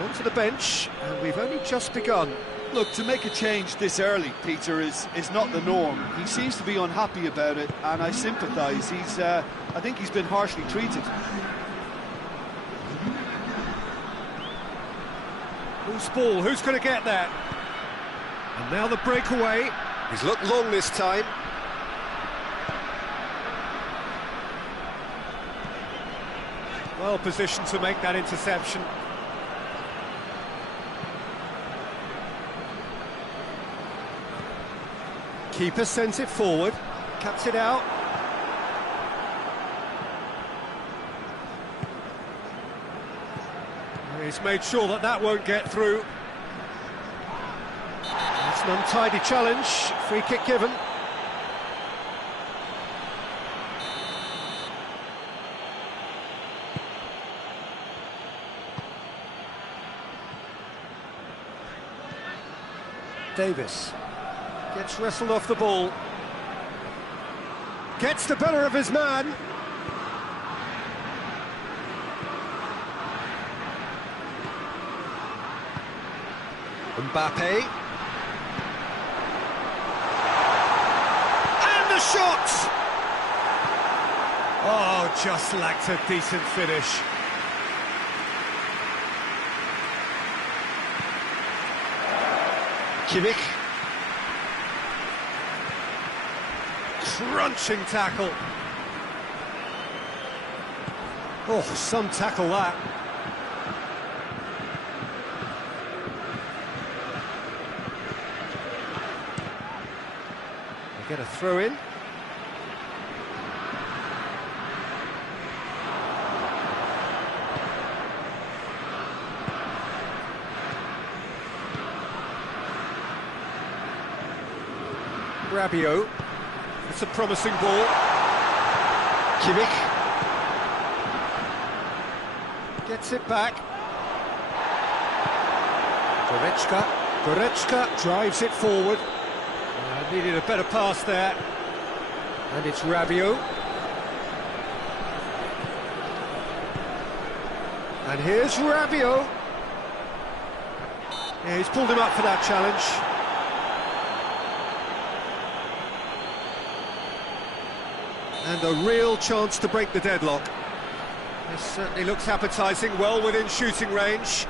Gone to the bench, and we've only just begun. Look, to make a change this early, Peter, is not the norm. He seems to be unhappy about it, and I sympathise. I think he's been harshly treated. Who's ball? Who's going to get that? And now the breakaway. He's looked long this time. Well positioned to make that interception. Keeper sends it forward, cuts it out. He's made sure that that won't get through. It's an untidy challenge, free kick given. Davis gets wrestled off the ball. Gets the better of his man. Mbappe. And the shot! Oh, just lacked a decent finish. Kimmich. Crunching tackle. Oh, some tackle that. They get a throw in. Rabiot. It's a promising ball. Kimmich gets it back. Goretzka drives it forward. Needed a better pass there. And it's Rabiot. And here's Rabiot. Yeah, he's pulled him up for that challenge. And a real chance to break the deadlock. This certainly looks appetising, well within shooting range.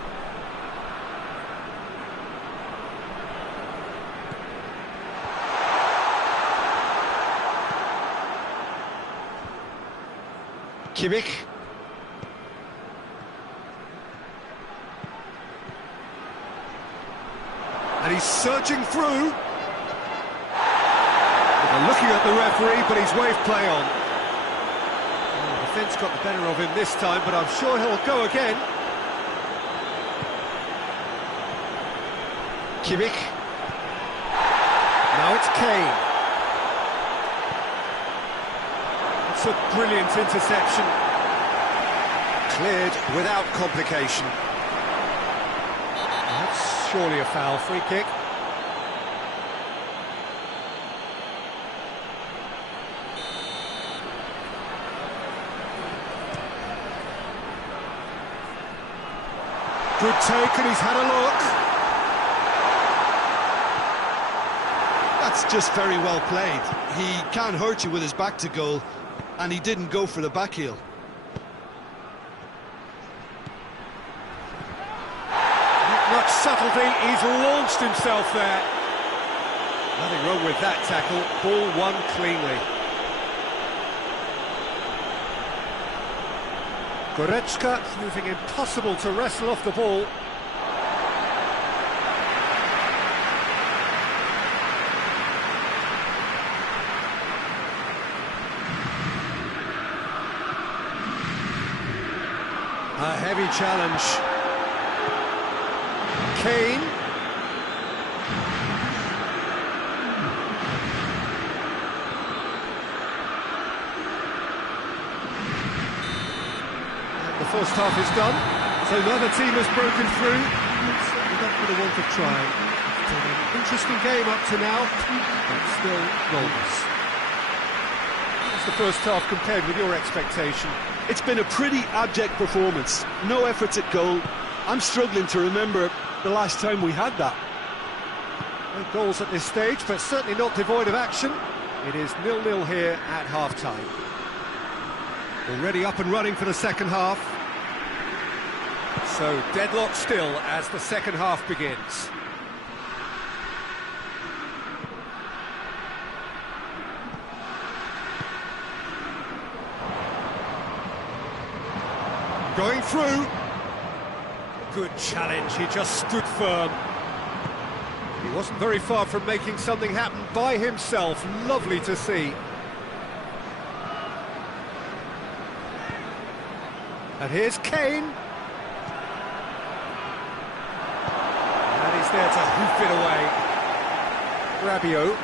Kimmich. And he's surging through. They're looking at the referee, but he's waved play on. Well, the defence got the better of him this time, but I'm sure he'll go again. Kimmich. Now it's Kane. It's a brilliant interception. Cleared without complication. That's surely a foul. Free kick. Good take, and he's had a look. That's just very well played. He can't hurt you with his back to goal, and he didn't go for the back heel. Not much subtlety, he's launched himself there. Nothing wrong with that tackle, ball won cleanly. Goretzka proving impossible to wrestle off the ball. A heavy challenge. Kane. And the first half is done, so neither team has broken through. It's certainly not for the want of trying. It's been an interesting game up to now, but still goalless. How's the first half compared with your expectation? It's been a pretty abject performance. No efforts at goal. I'm struggling to remember the last time we had that. No goals at this stage, but certainly not devoid of action. It is 0-0 here at half-time. Already up and running for the second half. So deadlock still as the second half begins. Going through. Good challenge, he just stood firm. He wasn't very far from making something happen by himself. Lovely to see. And here's Kane. And he's there to hoof it away. Rabiot.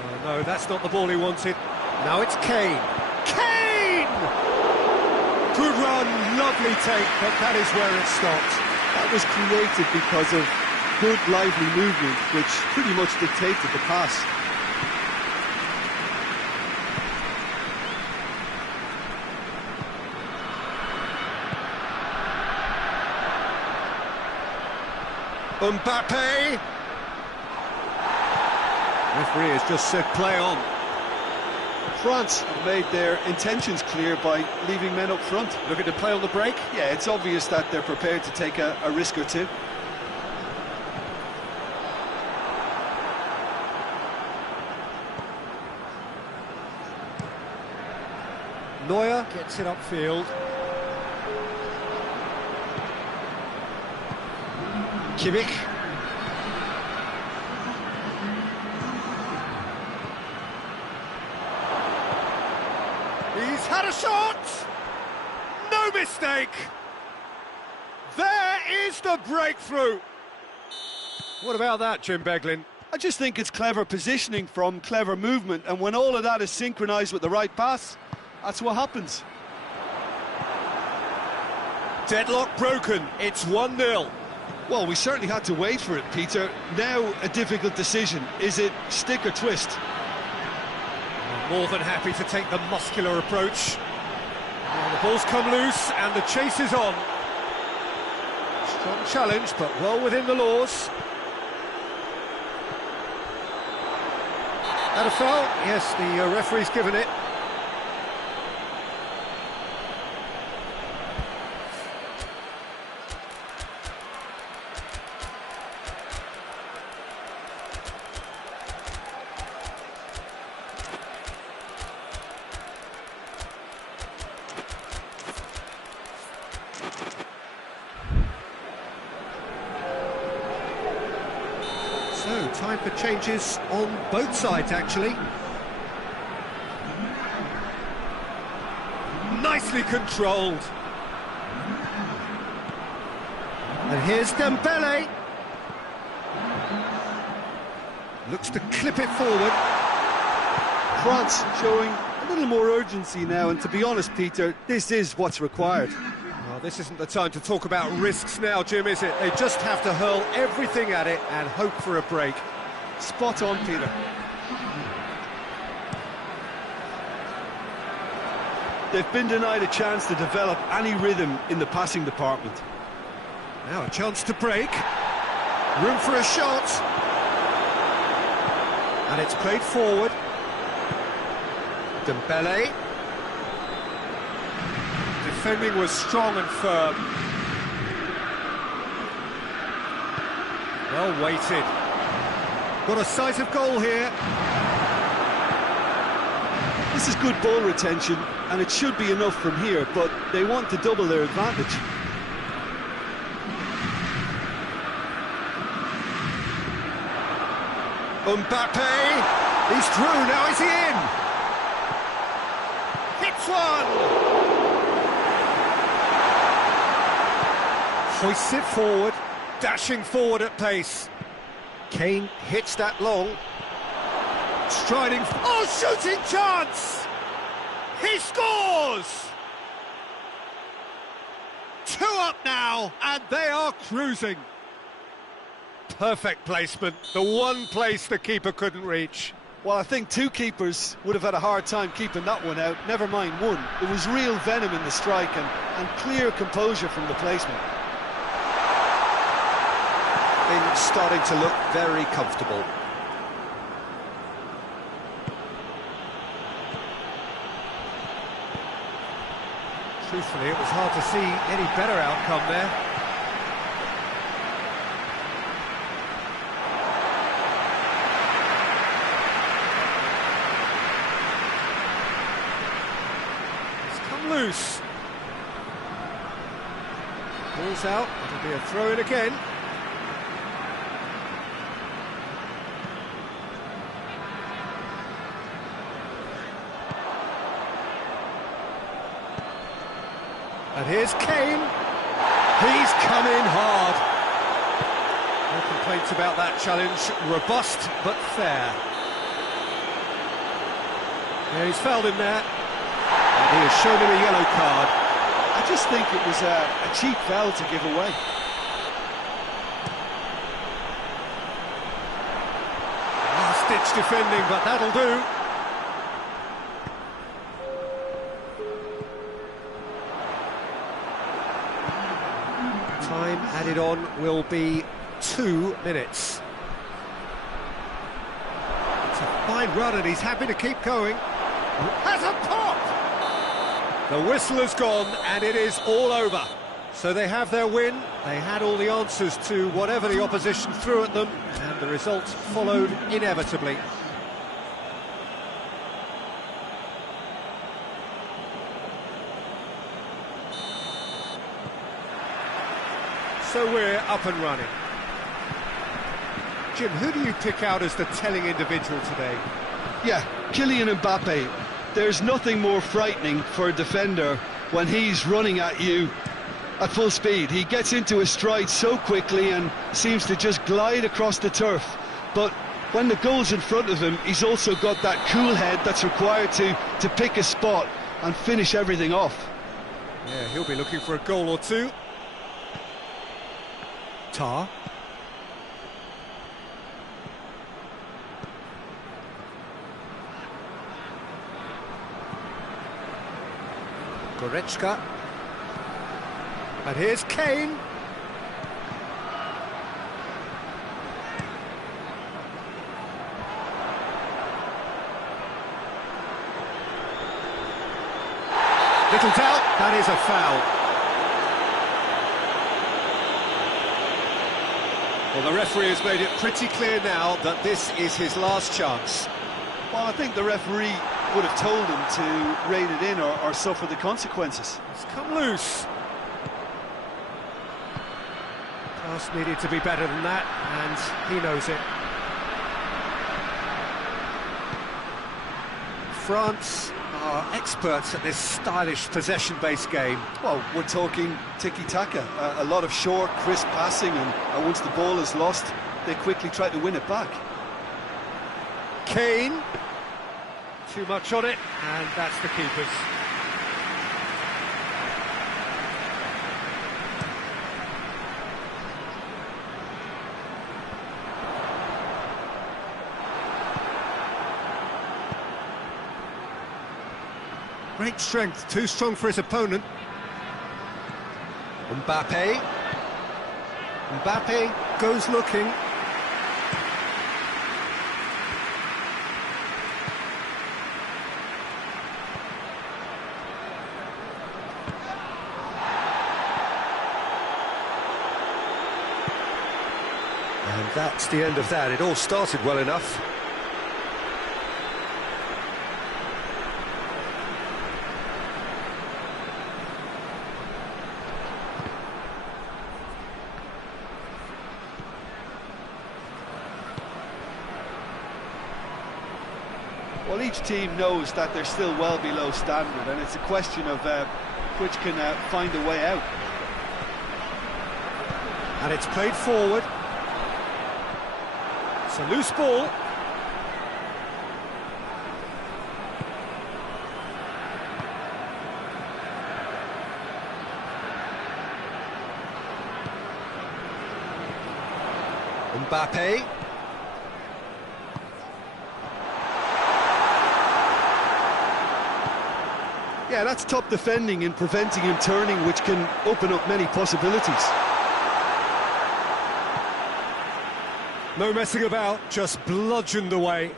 Oh, no, that's not the ball he wanted. Now it's Kane. Kane! Good run, lovely take, but that is where it stopped. That was created because of good, lively movement, which pretty much dictated the pass. Mbappe! Referee has just said play on. France have made their intentions clear by leaving men up front. Looking to play on the break? Yeah, it's obvious that they're prepared to take a risk or two. Neuer gets it upfield. Kimmich. He's had a shot! No mistake! There is the breakthrough! What about that, Jim Beglin? I just think it's clever positioning from clever movement, and when all of that is synchronised with the right pass, that's what happens. Deadlock broken, it's 1-0. Well, we certainly had to wait for it, Peter. Now a difficult decision. Is it stick or twist? More than happy to take the muscular approach. Well, the ball's come loose and the chase is on. Strong challenge, but well within the laws. That a foul? Yes, the referee's given it. So, time for changes on both sides, actually. Nicely controlled. And here's Dembele. Looks to clip it forward. France showing a little more urgency now, and to be honest, Peter, this is what's required. Well, this isn't the time to talk about risks now, Jim, is it? They just have to hurl everything at it and hope for a break. Spot on, Peter. They've been denied a chance to develop any rhythm in the passing department. Now a chance to break. Room for a shot. And it's played forward. Dembele. Defending was strong and firm. Well weighted. Got a sight of goal here. This is good ball retention, and it should be enough from here, but they want to double their advantage. Mbappe, he's through, now is he in? Hits one! Hoists it forward, dashing forward at pace. Kane hits that long. Striding, oh, shooting chance! He scores! 2 up now, and they are cruising. Perfect placement, the one place the keeper couldn't reach. Well, I think two keepers would have had a hard time keeping that one out, never mind one. There was real venom in the strike and clear composure from the placement. Things starting to look very comfortable. Truthfully, it was hard to see any better outcome there. It's come loose. Ball's out, it'll be a throw-in again. And here's Kane. He's come in hard. No complaints about that challenge. Robust but fair. Yeah, he's fouled him there. And he has shown him a yellow card. I just think it was a cheap foul to give away. Last-ditch defending, but that'll do. Time added on will be 2 minutes. It's a fine run and he's happy to keep going. Has a pop! The whistle has gone and it is all over. So they have their win. They had all the answers to whatever the opposition threw at them, and the result followed inevitably. So we're up and running. Jim, who do you pick out as the telling individual today? Yeah, Kylian Mbappe. There's nothing more frightening for a defender when he's running at you at full speed. He gets into his stride so quickly and seems to just glide across the turf. But when the goal's in front of him, he's also got that cool head that's required to pick a spot and finish everything off. Yeah, he'll be looking for a goal or two. Tar. Goretzka. And here's Kane. Little doubt, that is a foul. Well, the referee has made it pretty clear now that this is his last chance. Well, I think the referee would have told him to rein it in or suffer the consequences. It's come loose. Pass needed to be better than that, and he knows it. France are experts at this stylish possession-based game. Well, we're talking tiki-taka, a lot of short, crisp passing, and once the ball is lost, they quickly try to win it back. Kane. Too much on it, and that's the keeper's. Great strength, too strong for his opponent. Mbappe. Mbappe goes looking. And that's the end of that. It all started well enough. Well, each team knows that they're still well below standard, and it's a question of which can find a way out. And it's played forward. It's a loose ball. Mbappe. Yeah, that's top defending and preventing him turning, which can open up many possibilities. No messing about, just bludgeoned away.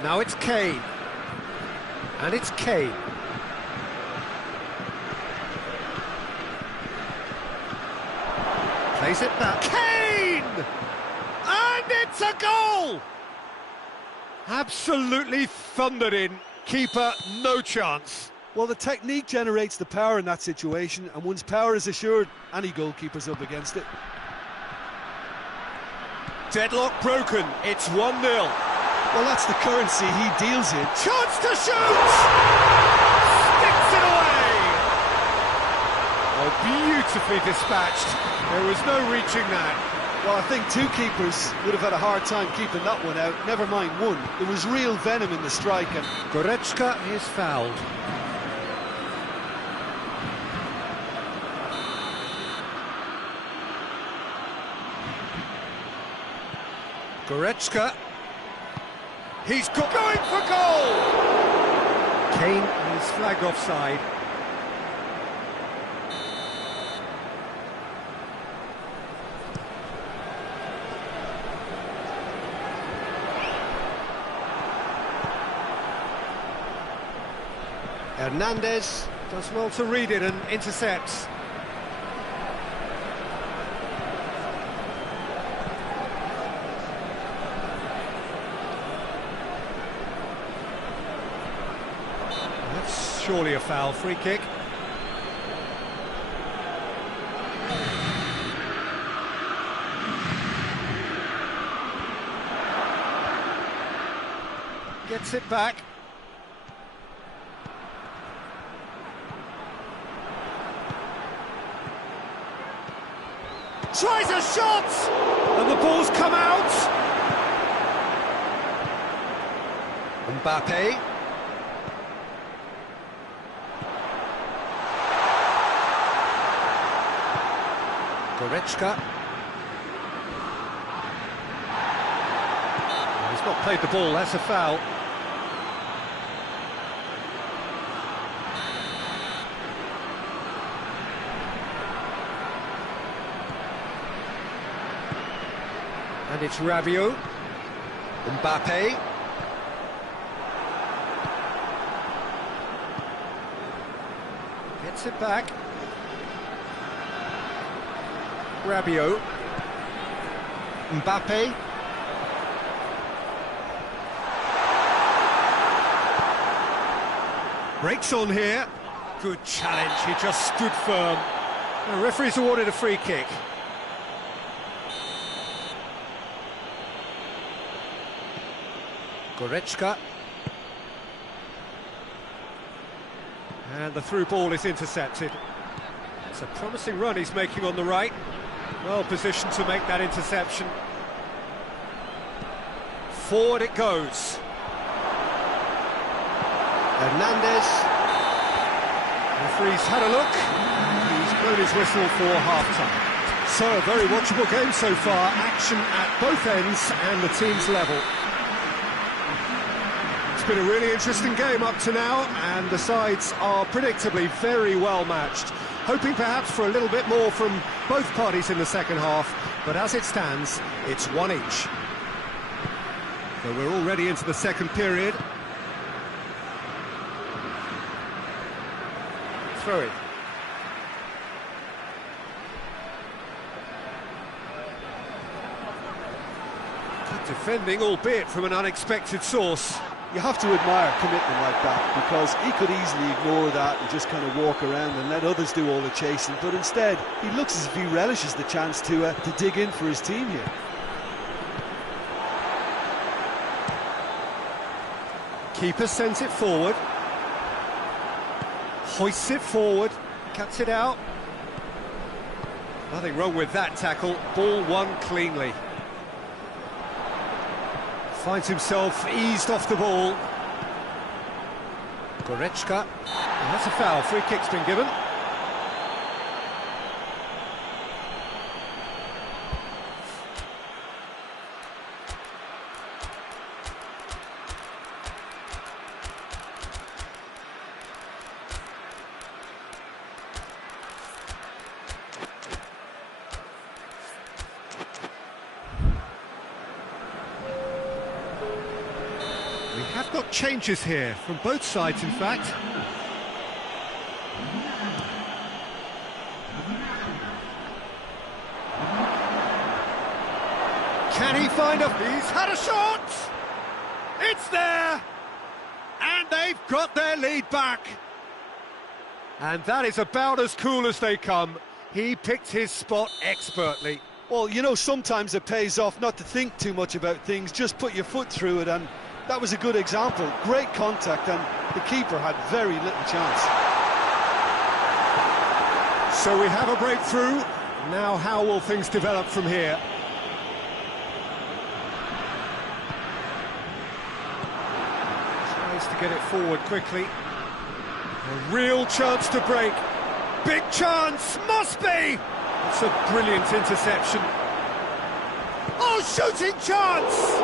Now it's Kane. And it's Kane. Plays it back. Kane! And it's a goal! Absolutely thundered in. Keeper, no chance. Well, the technique generates the power in that situation, and once power is assured, any goalkeeper's up against it. Deadlock broken. It's 1-0. Well, that's the currency he deals in. Chance to shoot! Sticks it away! Oh, beautifully dispatched. There was no reaching that. Well, I think two keepers would have had a hard time keeping that one out, never mind one. There was real venom in the strike, and Goretzka is fouled. Goretzka. He's going for goal! Kane is flagged offside. Hernandez does well to read it and intercepts. That's surely a foul. Free kick. Gets it back. Tries a shot! And the ball's come out! Mbappe. Goretzka. Oh, he's not played the ball, that's a foul. And it's Rabiot. Mbappe. Gets it back. Rabiot. Mbappe. Breaks on here. Good challenge, he just stood firm. The referee's awarded a free kick. Goretzka. And the through ball is intercepted. It's a promising run he's making on the right. Well positioned to make that interception. Forward it goes. Hernandez. Referee's had a look. He's blown his whistle for half-time. So a very watchable game so far. Action at both ends and the team's level. It's been a really interesting game up to now, and the sides are predictably very well matched. Hoping perhaps for a little bit more from both parties in the second half, but as it stands, it's one each. So we're already into the second period. Throw it. Good defending, albeit from an unexpected source. you have to admire commitment like that, because he could easily ignore that and just kind of walk around and let others do all the chasing, but instead he looks as if he relishes the chance to dig in for his team here. Keeper sends it forward, hoists it forward, cuts it out. Nothing wrong with that tackle, ball won cleanly. Finds himself eased off the ball. Goretzka, and that's a foul, free kick's been given. We have got changes here, from both sides in fact. Can he find a... He's had a shot! It's there! And they've got their lead back. And that is about as cool as they come. He picked his spot expertly. Well, you know, sometimes it pays off not to think too much about things, just put your foot through it, and that was a good example. Great contact, and the keeper had very little chance. So we have a breakthrough. Now how will things develop from here? Tries to get it forward quickly. A real chance to break. Big chance, must be! It's a brilliant interception. Oh, shooting chance!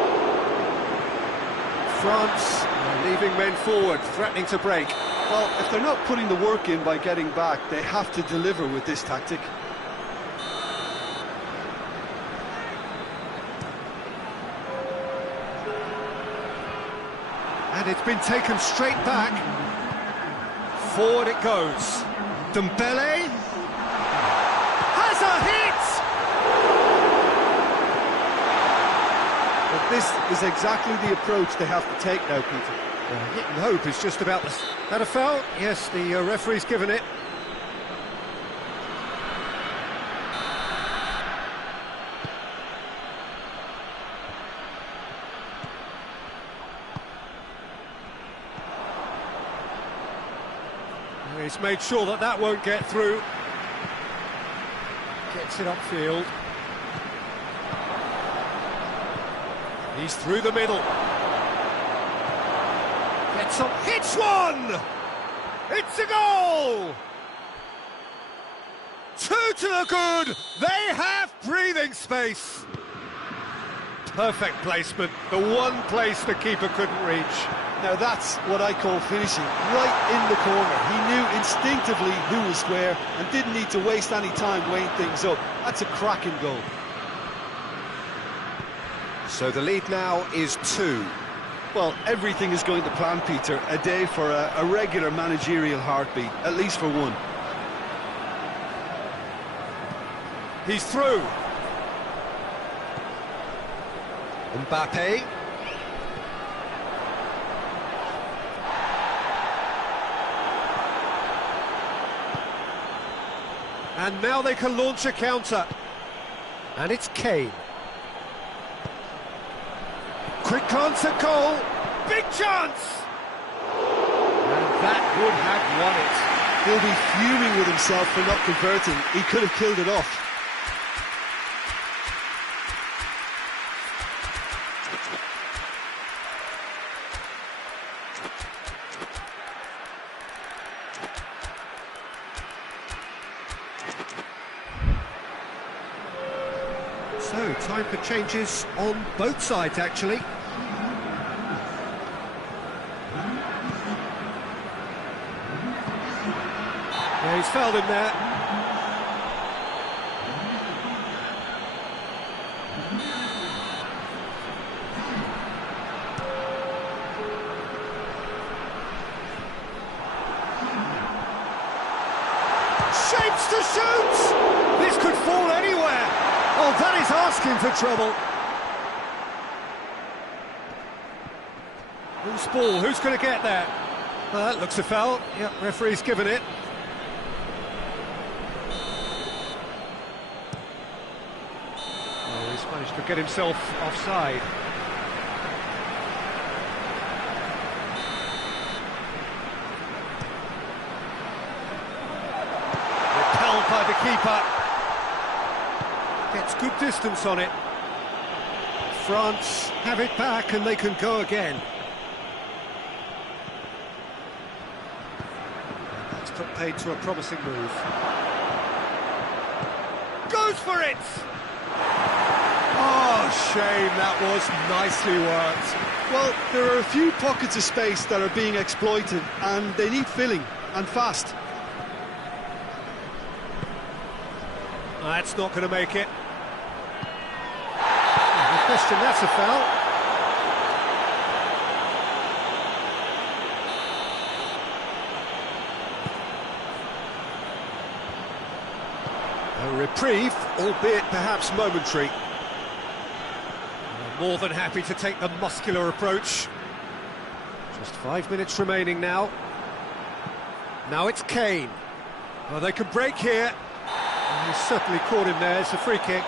France leaving men forward, threatening to break. Well, if they're not putting the work in by getting back, they have to deliver with this tactic. And it's been taken straight back. Forward it goes. Dembele has a hit! But this is exactly the approach they have to take now, Peter. Hit and hope is just about this. That a foul? Yes, the referee's given it. He's made sure that that won't get through. Gets it upfield. He's through the middle. Gets up, hits one! It's a goal! 2 to the good! They have breathing space! Perfect placement, the one place the keeper couldn't reach. Now that's what I call finishing, right in the corner. He knew instinctively who was where and didn't need to waste any time weighing things up. That's a cracking goal. So the lead now is 2. Well, everything is going to plan, Peter. A day for a regular managerial heartbeat, at least for one. He's through. Mbappe. And now they can launch a counter. And it's Kane. Quick chance at goal. Big chance! And that would have won it. He'll be fuming with himself for not converting. He could have killed it off. So, time for changes on both sides, actually. Yeah, he's fouled him there. Shapes to shoot! This could fall anywhere! Oh, that is asking for trouble. Who's ball? Who's going to get there? That looks a foul. Yep, referee's given it. Oh, he's managed to get himself offside. Repelled by the keeper. good distance on it. France have it back and they can go again. That's put paid to a promising move. Goes for it! Oh, shame, that was nicely worked. Well, there are a few pockets of space that are being exploited, and they need filling, and fast. That's not going to make it. No question, that's a foul. A reprieve, albeit perhaps momentary. More than happy to take the muscular approach. Just 5 minutes remaining now. Now it's Kane. Oh, they can break here. And he's certainly caught him there. It's a free kick.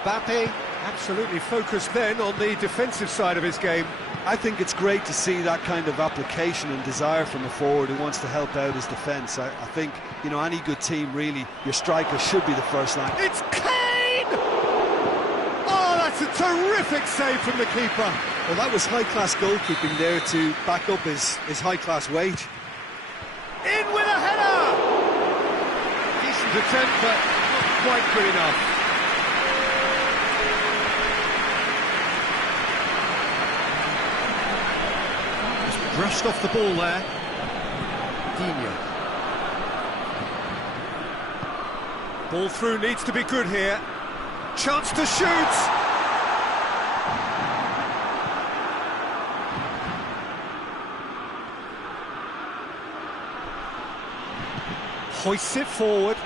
Mbappe absolutely focused then on the defensive side of his game. I think it's great to see that kind of application and desire from a forward who wants to help out his defence. I think, you know, any good team, really, your striker should be the first line. It's Kane! Oh, that's a terrific save from the keeper. Well, that was high-class goalkeeping there to back up his high-class wage. In with a header! Decent attempt, but not quite good enough. Brushed off the ball there. Biaaaa. Ball through needs to be good here. Chance to shoot! Hoists it forward.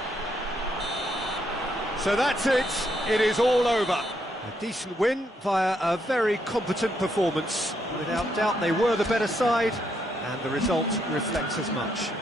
So that's it. It is all over. A decent win via a very competent performance. Without doubt, they were the better side, and the result reflects as much.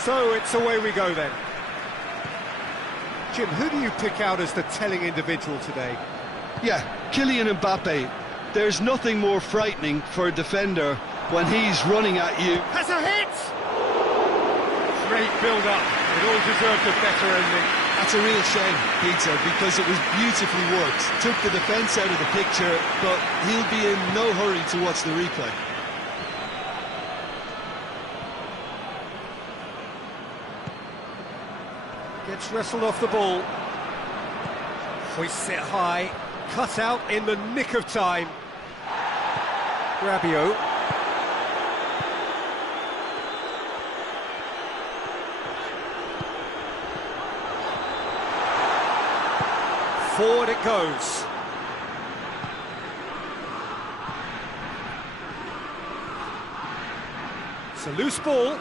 So it's away we go then. Jim, who do you pick out as the telling individual today? Yeah, Kylian Mbappe. There's nothing more frightening for a defender when he's running at you. Has a hit! Great build-up. It all deserved a better ending. That's a real shame, Peter, because it was beautifully worked. Took the defence out of the picture, but he'll be in no hurry to watch the replay. Gets wrestled off the ball. Hoists it high. Cut out in the nick of time. Biaaaa. Forward it goes. It's a loose ball.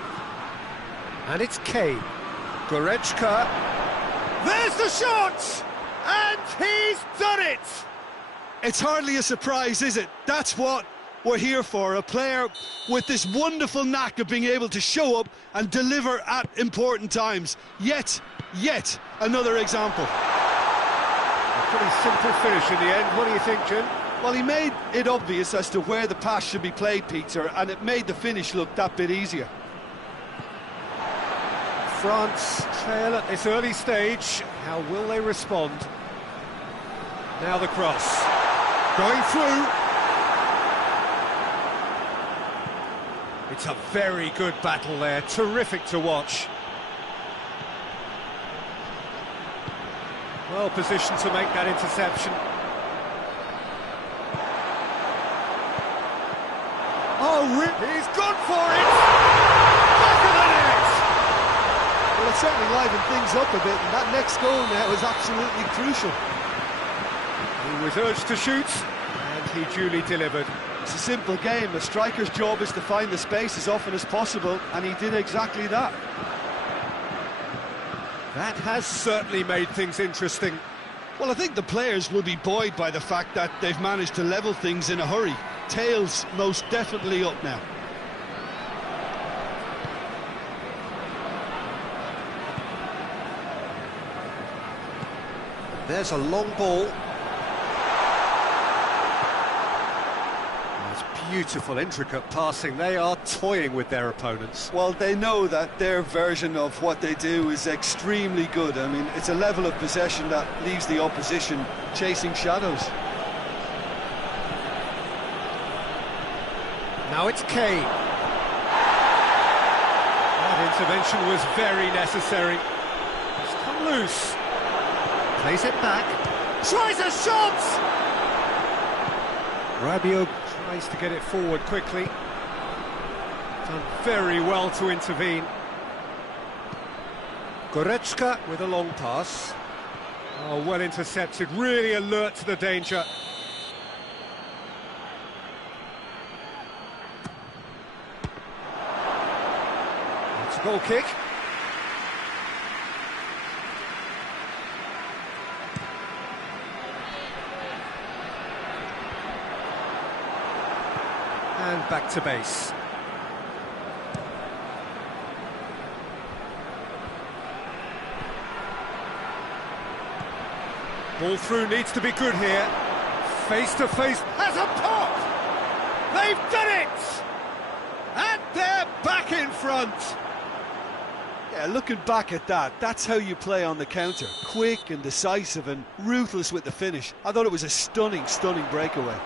And it's Kane. Goretzka. There's the shot! And he's done it! It's hardly a surprise, is it? That's what we're here for, a player with this wonderful knack of being able to show up and deliver at important times. Yet another example. A pretty simple finish in the end. What do you think, Jim? Well, he made it obvious as to where the pass should be played, Peter, and it made the finish look that bit easier. France trail at this early stage. How will they respond? Now the cross. Going through. It's a very good battle there. Terrific to watch. Well positioned to make that interception. Oh, he's gone for it! Back of the net! Well, it certainly livened things up a bit, and that next goal now is absolutely crucial. He was urged to shoot, and he duly delivered. It's a simple game. A striker's job is to find the space as often as possible, and he did exactly that. That has certainly made things interesting. Well, I think the players will be buoyed by the fact that they've managed to level things in a hurry. Tails most definitely up now. There's a long ball. Beautiful, intricate passing. They are toying with their opponents. Well, they know that their version of what they do is extremely good. I mean, it's a level of possession that leaves the opposition chasing shadows. Now it's Kane. That intervention was very necessary. He's come loose. Plays it back. Tries a shot! Rabiot tries to get it forward quickly. Done very well to intervene. Goretzka with a long pass. Oh, well intercepted, really alert to the danger. It's a goal kick. And back to base. Ball through needs to be good here. Face to face, has a pop! They've done it! And they're back in front! Yeah, looking back at that, that's how you play on the counter. Quick and decisive and ruthless with the finish. I thought it was a stunning breakaway.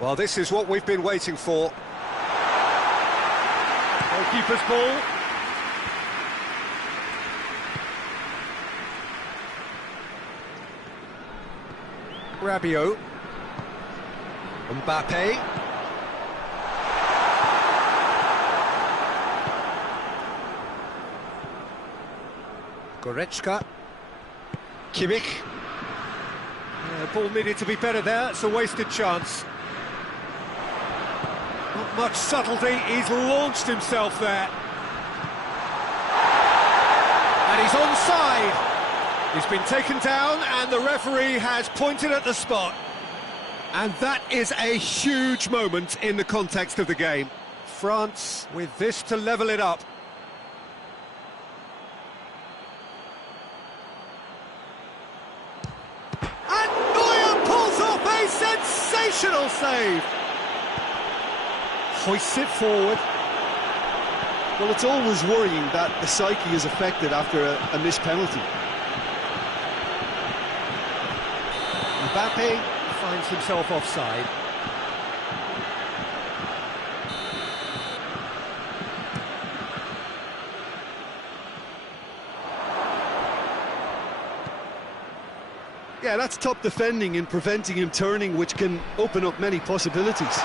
Well, this is what we've been waiting for. Goalkeeper's ball. Rabiot. Mbappe. Goretzka. Kimmich. Ball needed to be better there, it's a wasted chance. Not much subtlety, he's launched himself there. And he's onside. He's been taken down and the referee has pointed at the spot. And that is a huge moment in the context of the game. France with this to level it up. And Neuer pulls off a sensational save. Hoists it forward. Well, it's always worrying that the psyche is affected after a missed penalty. Mbappe finds himself offside. Yeah, that's top defending and preventing him turning, which can open up many possibilities.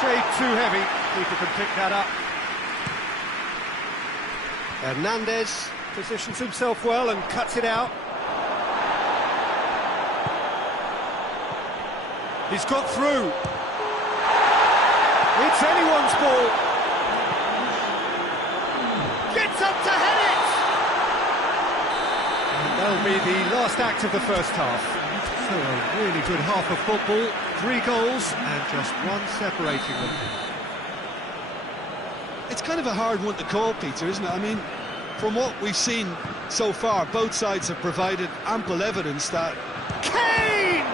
Shade too heavy, keeper can pick that up. Hernandez positions himself well and cuts it out. He's got through. It's anyone's ball. Gets up to head it! And that'll be the last act of the first half. So a really good half of football, 3 goals and just one separating them. It's kind of a hard one to call, Peter, isn't it? I mean, from what we've seen so far, both sides have provided ample evidence that... Kane!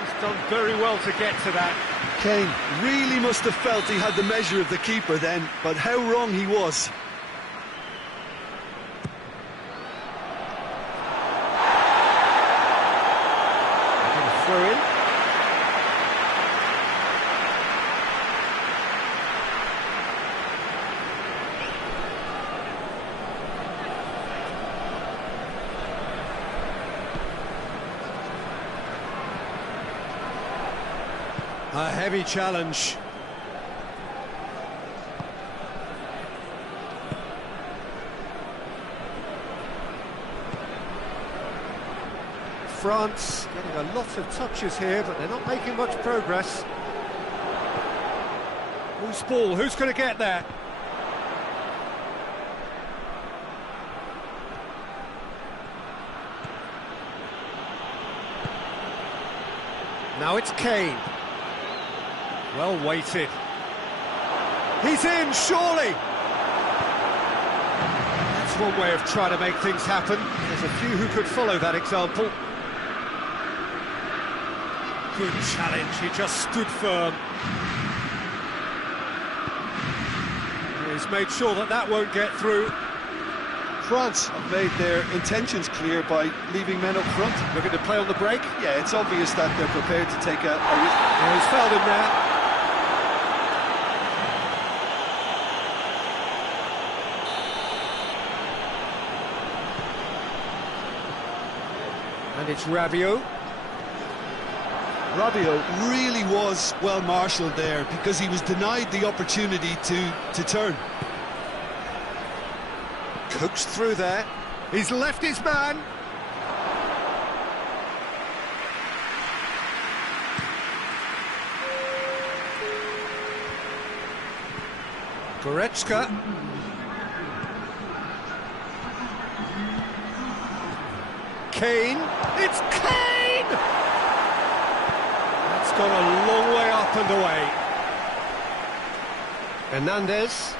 He's done very well to get to that. Kane really must have felt he had the measure of the keeper then, but how wrong he was. Throw in. A heavy challenge. France getting a lot of touches here, but they're not making much progress. Who's ball? Who's going to get there? Now it's Kane. Well weighted. He's in, surely! That's one way of trying to make things happen. There's a few who could follow that example. Good challenge, he just stood firm. He's made sure that that won't get through. France have made their intentions clear by leaving men up front. Looking to play on the break. Yeah, it's obvious that they're prepared to take a risk. Oh, he's fouled him there. And it's Rabiot. Rabiot really was well marshalled there because he was denied the opportunity to turn. Coaxed through there. He's left his man. Goretzka. Kane. It's Kane! That's gone a long way up and away. Hernandez.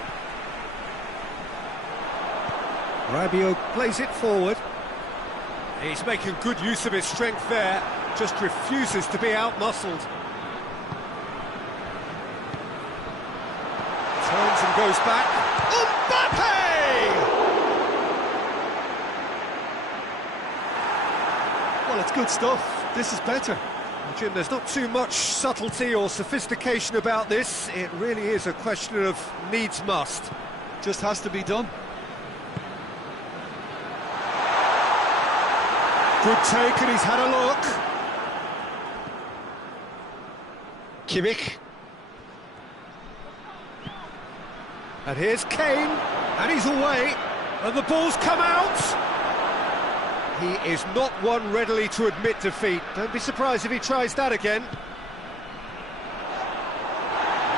Rabiot plays it forward. He's making good use of his strength there, just refuses to be out-muscled. Turns and goes back. Mbappe! Well, it's good stuff. This is better. Jim, there's not too much subtlety or sophistication about this. It really is a question of needs must. Just has to be done. Good take, and he's had a look. Kimmich. And here's Kane, and he's away, and the ball's come out. He is not one readily to admit defeat. Don't be surprised if he tries that again.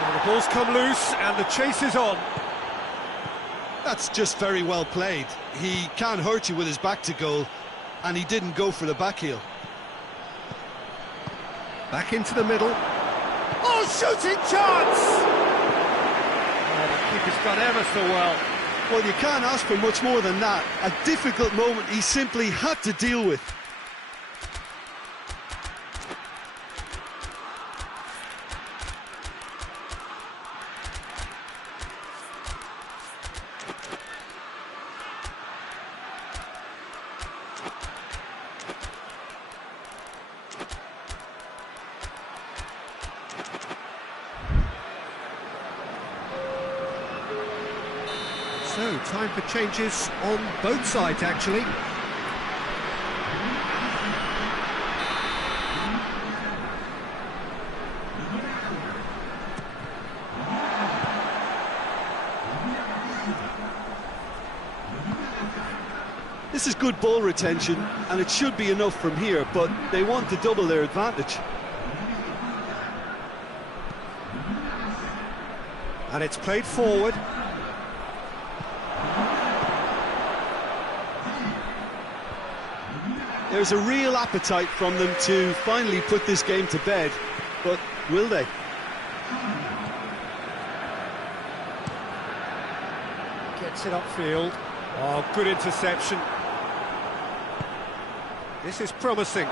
And the ball's come loose, and the chase is on. That's just very well played. He can't hurt you with his back to goal, and he didn't go for the back heel. Back into the middle. Oh, shooting chance! Oh, the keeper's done ever so well. Well, you can't ask for much more than that. A difficult moment he simply had to deal with. So, time for changes on both sides, actually. This is good ball retention, and it should be enough from here, but they want to double their advantage. And it's played forward. There's a real appetite from them to finally put this game to bed, but will they? Gets it upfield. Oh, good interception. This is promising.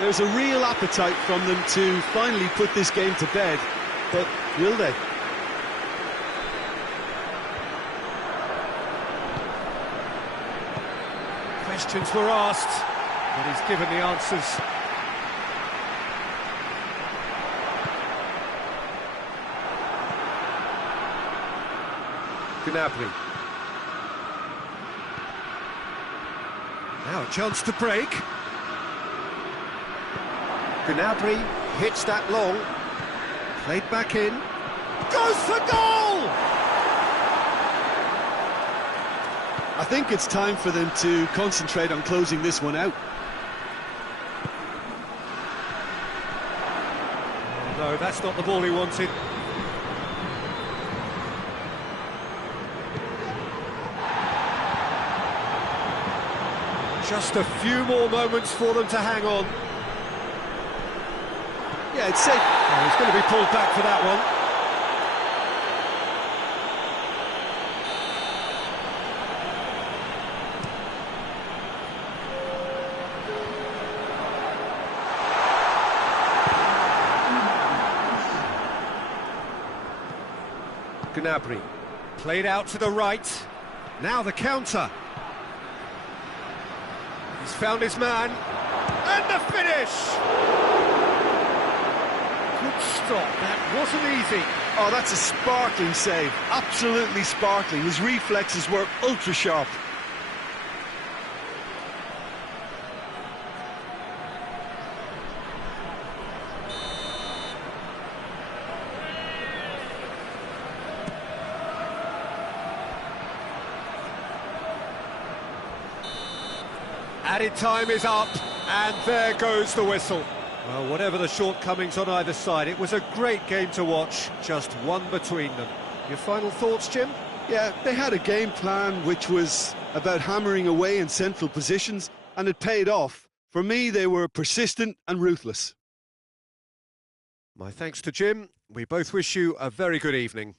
There's a real appetite from them to finally put this game to bed, but will they? Questions were asked, but he's given the answers. Gnabry. Now a chance to break. Gnabry hits that long. Played back in. Goes for goal! I think it's time for them to concentrate on closing this one out. Oh, no, that's not the ball he wanted. Just a few more moments for them to hang on. Yeah, it's safe. Oh, he's going to be pulled back for that one. Gnabry, played out to the right. Now the counter. He's found his man. And the finish! Good stop, that wasn't easy. Oh, that's a sparkling save. Absolutely sparkling. His reflexes were ultra sharp. Added time is up, and there goes the whistle. Well, whatever the shortcomings on either side, it was a great game to watch, just one between them. Your final thoughts, Jim? Yeah, they had a game plan which was about hammering away in central positions, and it paid off. For me, they were persistent and ruthless. My thanks to Jim. We both wish you a very good evening.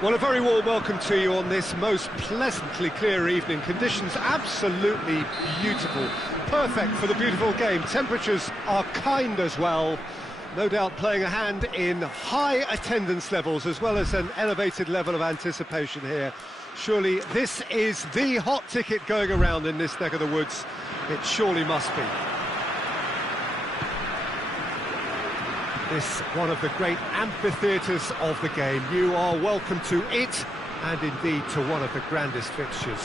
Well, a very warm welcome to you on this most pleasantly clear evening. Conditions absolutely beautiful. Perfect for the beautiful game. Temperatures are kind as well. No doubt playing a hand in high attendance levels as well as an elevated level of anticipation here. Surely this is the hot ticket going around in this neck of the woods. It surely must be. This one of the great amphitheatres of the game. You are welcome to it, and indeed to one of the grandest fixtures.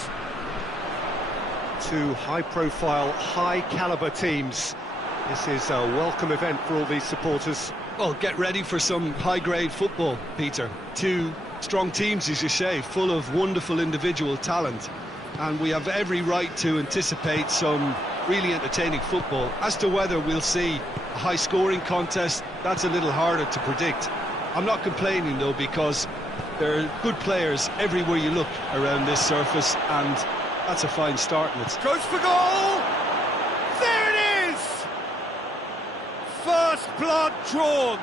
Two high-profile, high-caliber teams. This is a welcome event for all these supporters. Well, get ready for some high-grade football, Peter. Two strong teams, as you say, full of wonderful individual talent. And we have every right to anticipate some really entertaining football. As to whether we'll see a high-scoring contest, that's a little harder to predict. I'm not complaining, though, because there are good players everywhere you look around this surface, and that's a fine start. Goes for goal! There it is! First blood drawn!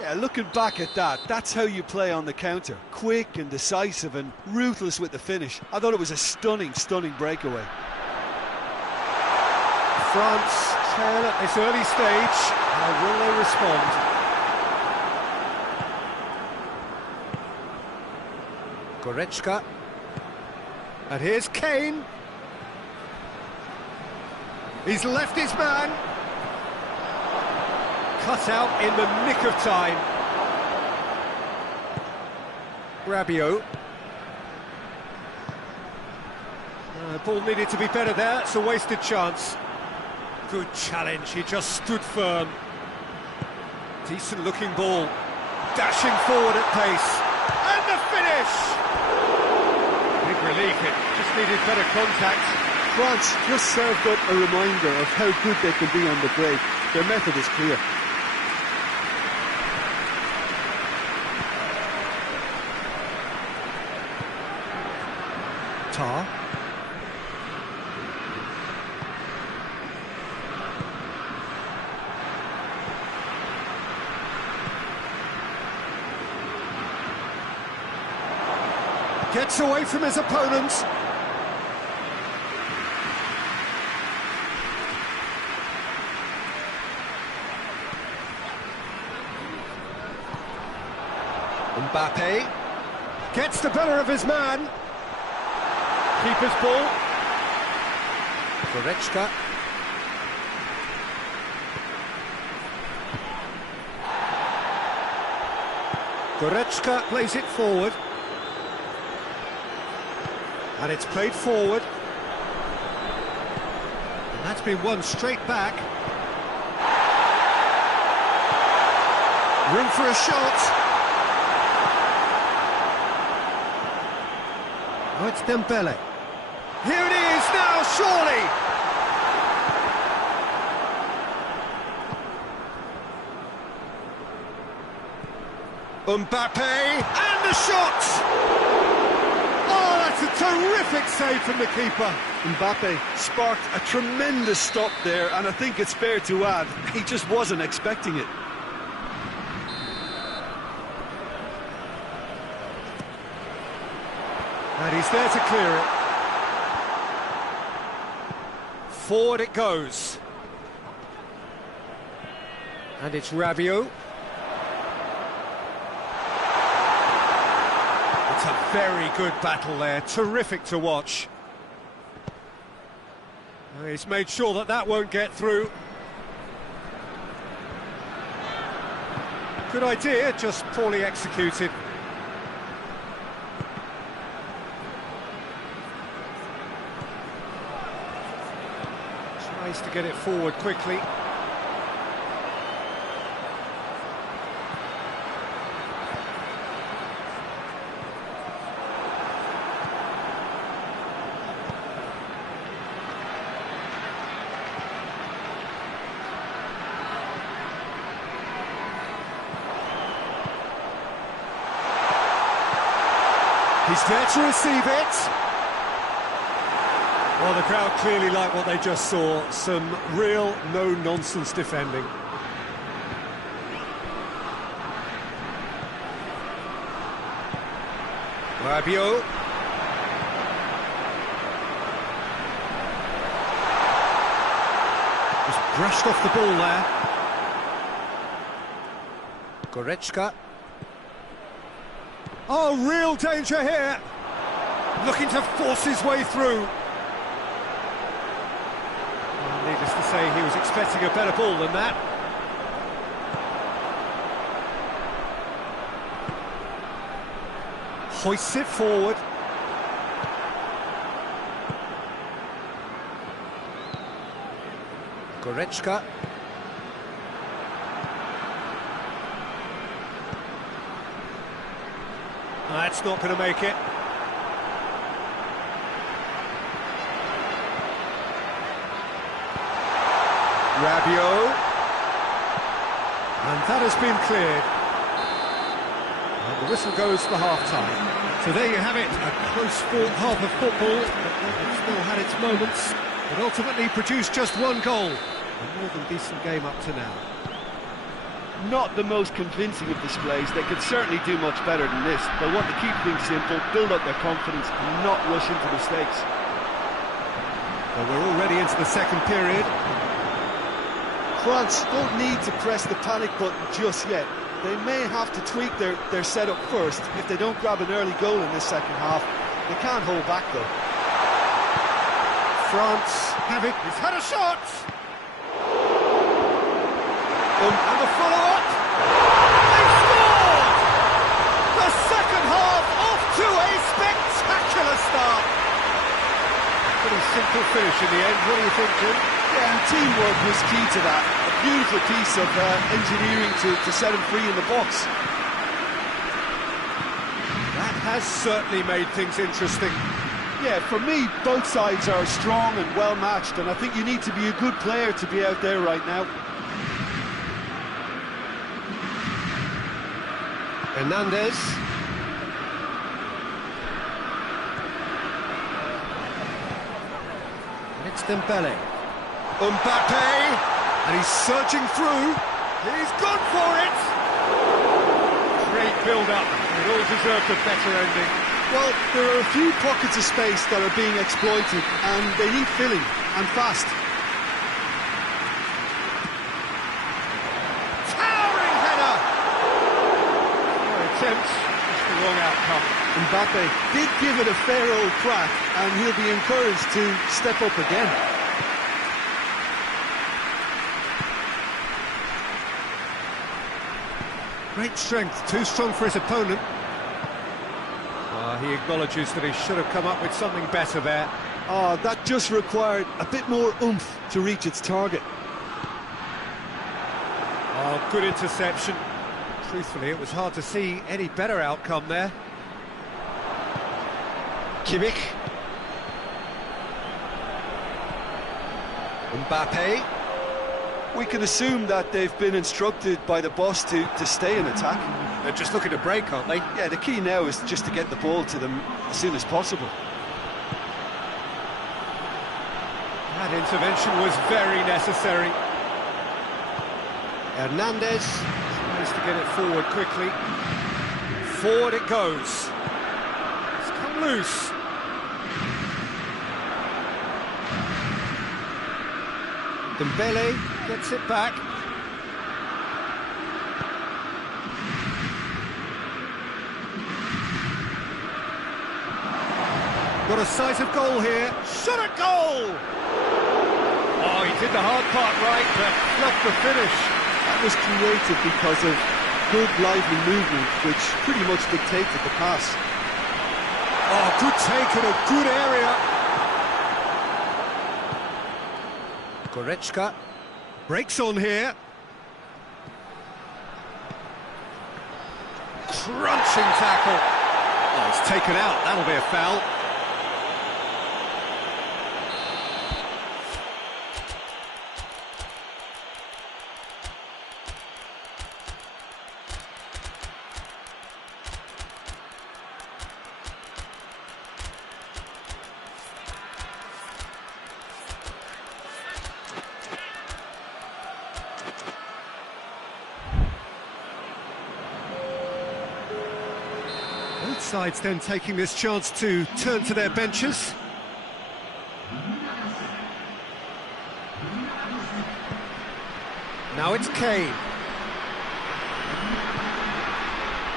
Yeah, looking back at that, that's how you play on the counter. Quick and decisive and ruthless with the finish. I thought it was a stunning, stunning breakaway. France trail at this early stage. How will they respond? Goretzka. And here's Kane. He's left his man. Cut out in the nick of time. Rabiot. Ball needed to be better there. It's a wasted chance. Good challenge, he just stood firm. Decent looking ball. Dashing forward at pace. And the finish! Big relief, it just needed better contact. France just served up a reminder of how good they can be on the break. Their method is clear. Tar. Gets away from his opponent. Mbappe gets the better of his man. Keeper's ball. Goretzka. Goretzka plays it forward. And it's played forward. And that's been won straight back. Room for a shot. Oh, it's Dembele. Here it is now, surely! Mbappe, and the shot! That's a terrific save from the keeper. Mbappe sparked a tremendous stop there, and I think it's fair to add, he just wasn't expecting it. And he's there to clear it. Forward it goes. And it's Rabiot. It's a very good battle there, terrific to watch. He's made sure that that won't get through. Good idea, just poorly executed. Tries to get it forward quickly. He's there to receive it. Well, the crowd clearly like what they just saw. Some real no-nonsense defending. Rabiot. Just brushed off the ball there. Goretzka. Oh, real danger here. Looking to force his way through. Well, needless to say, he was expecting a better ball than that. Hoists it forward. Goretzka. That's not going to make it. Rabiot. And that has been cleared. And the whistle goes for half-time. So there you have it, a close-fought half of football, but one that still had its moments, but ultimately produced just one goal. A more than decent game up to now. Not the most convincing of displays. They could certainly do much better than this. They want to keep things simple, build up their confidence and not rush into mistakes. Well, we're already into the second period. France don't need to press the panic button just yet. They may have to tweak their setup first if they don't grab an early goal in this second half. They can't hold back though. France have it. He's had a shot! And the follow-up. They scored! The second half off to a spectacular start. Pretty simple finish in the end. What do you think, Jim? Yeah, and teamwork was key to that. A beautiful piece of engineering to set him free in the box. That has certainly made things interesting. Yeah, for me, both sides are strong and well matched, and I think you need to be a good player to be out there right now. Hernandez. It's Dembele. Mbappe, and he's surging through. He's gone for it. Great build-up. It all deserved a better ending. Well, there are a few pockets of space that are being exploited, and they need filling, and fast. Towering header. No attempt, just the wrong outcome. Mbappe did give it a fair old crack, and he'll be encouraged to step up again. Great strength, too strong for his opponent. He acknowledges that he should have come up with something better there. Oh, that just required a bit more oomph to reach its target. Oh, good interception. Truthfully, it was hard to see any better outcome there. Kimmich. Mbappe. We can assume that they've been instructed by the boss to stay in attack. They're just looking to break, aren't they? Yeah, the key now is just to get the ball to them as soon as possible. That intervention was very necessary. Hernandez tries to get it forward quickly. Forward it goes. It's come loose. Dembele gets it back. Got a sight of goal here. Shot at goal! Oh, he did the hard part right, but fluffed the finish. That was created because of good, lively movement, which pretty much dictated the pass. Oh, good take in a good area. Goretzka breaks on here. Crunching tackle. Oh, it's taken out. That'll be a foul. sides then taking this chance to turn to their benches. Now it's Kane.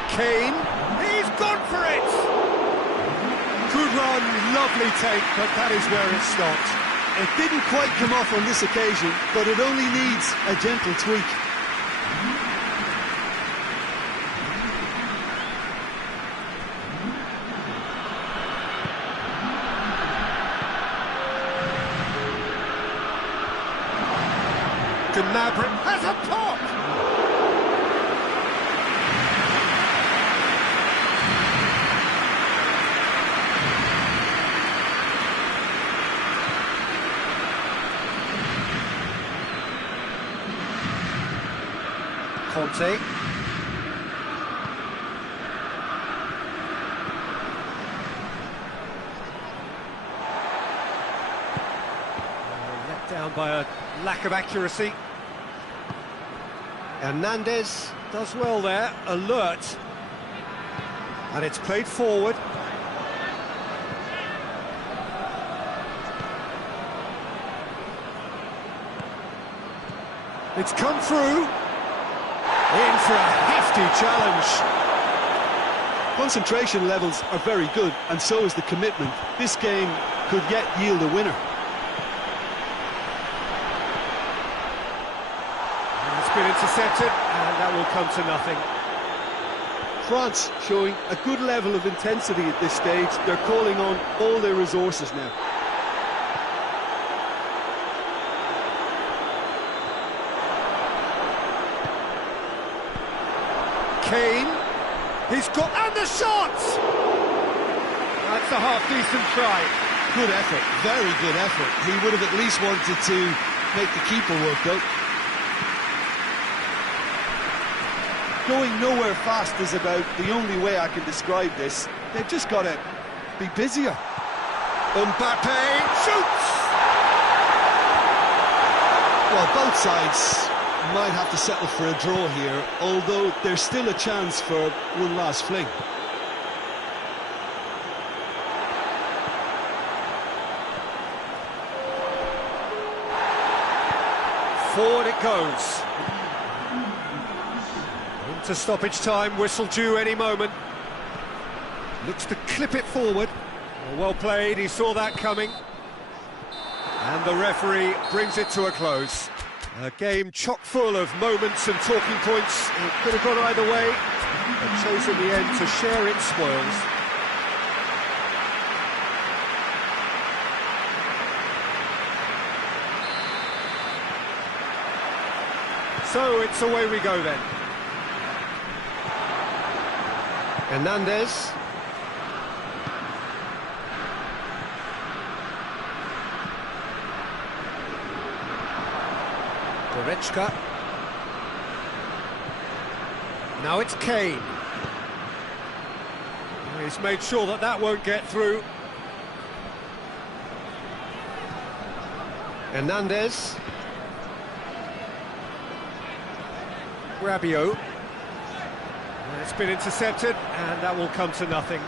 Kane, he's gone for it! Good run, lovely take, but that is where it stopped. It didn't quite come off on this occasion, but it only needs a gentle tweak. Gnabry has a pop! Conte. Let down by a lack of accuracy. Hernandez does well there, alert. And it's played forward. It's come through. In for a hefty challenge. Concentration levels are very good, and so is the commitment. This game could yet yield a winner. It's been intercepted, and that will come to nothing. France showing a good level of intensity at this stage. They're calling on all their resources now. Kane, he's got, and the shot! That's a half-decent try. Good effort, very good effort. He would have at least wanted to make the keeper work, though. Going nowhere fast is about the only way I can describe this. They've just got to be busier. Mbappe shoots! Well, both sides might have to settle for a draw here, although there's still a chance for one last fling. Forward it goes. Into stoppage time, whistle due any moment. Looks to clip it forward. Well played, he saw that coming. And the referee brings it to a close. A game chock full of moments and talking points. It could have gone either way, but chose in the end to share its spoils. So it's away we go then. Hernandez. Goretzka. Now it's Kane. He's made sure that that won't get through. Hernandez. Rabiot. It's been intercepted, and that will come to nothing.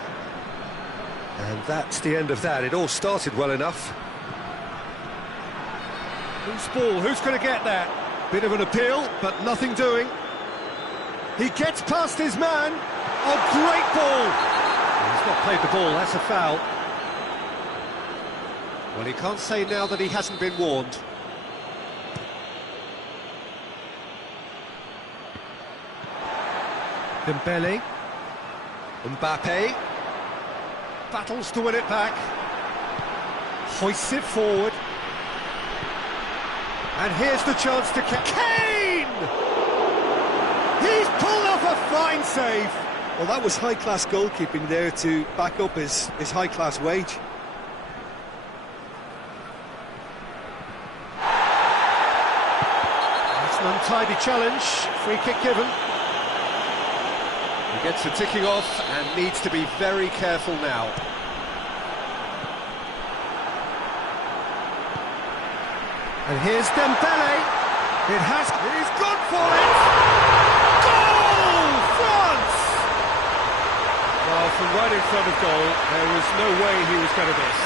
And that's the end of that. It all started well enough. Who's ball? Who's going to get that? Bit of an appeal, but nothing doing. He gets past his man. Oh, great ball! He's not played the ball, that's a foul. Well, he can't say now that he hasn't been warned. Dembele. Mbappe. Battles to win it back. Hoists it forward. And here's the chance to Kane! He's pulled off a fine save. Well, that was high-class goalkeeping there to back up his high-class wage. That's an untidy challenge. Free kick given. He gets the ticking off and needs to be very careful now. And here's Dembele. He's gone for it! Goal! France! Well, from right in front of goal, there was no way he was going to miss.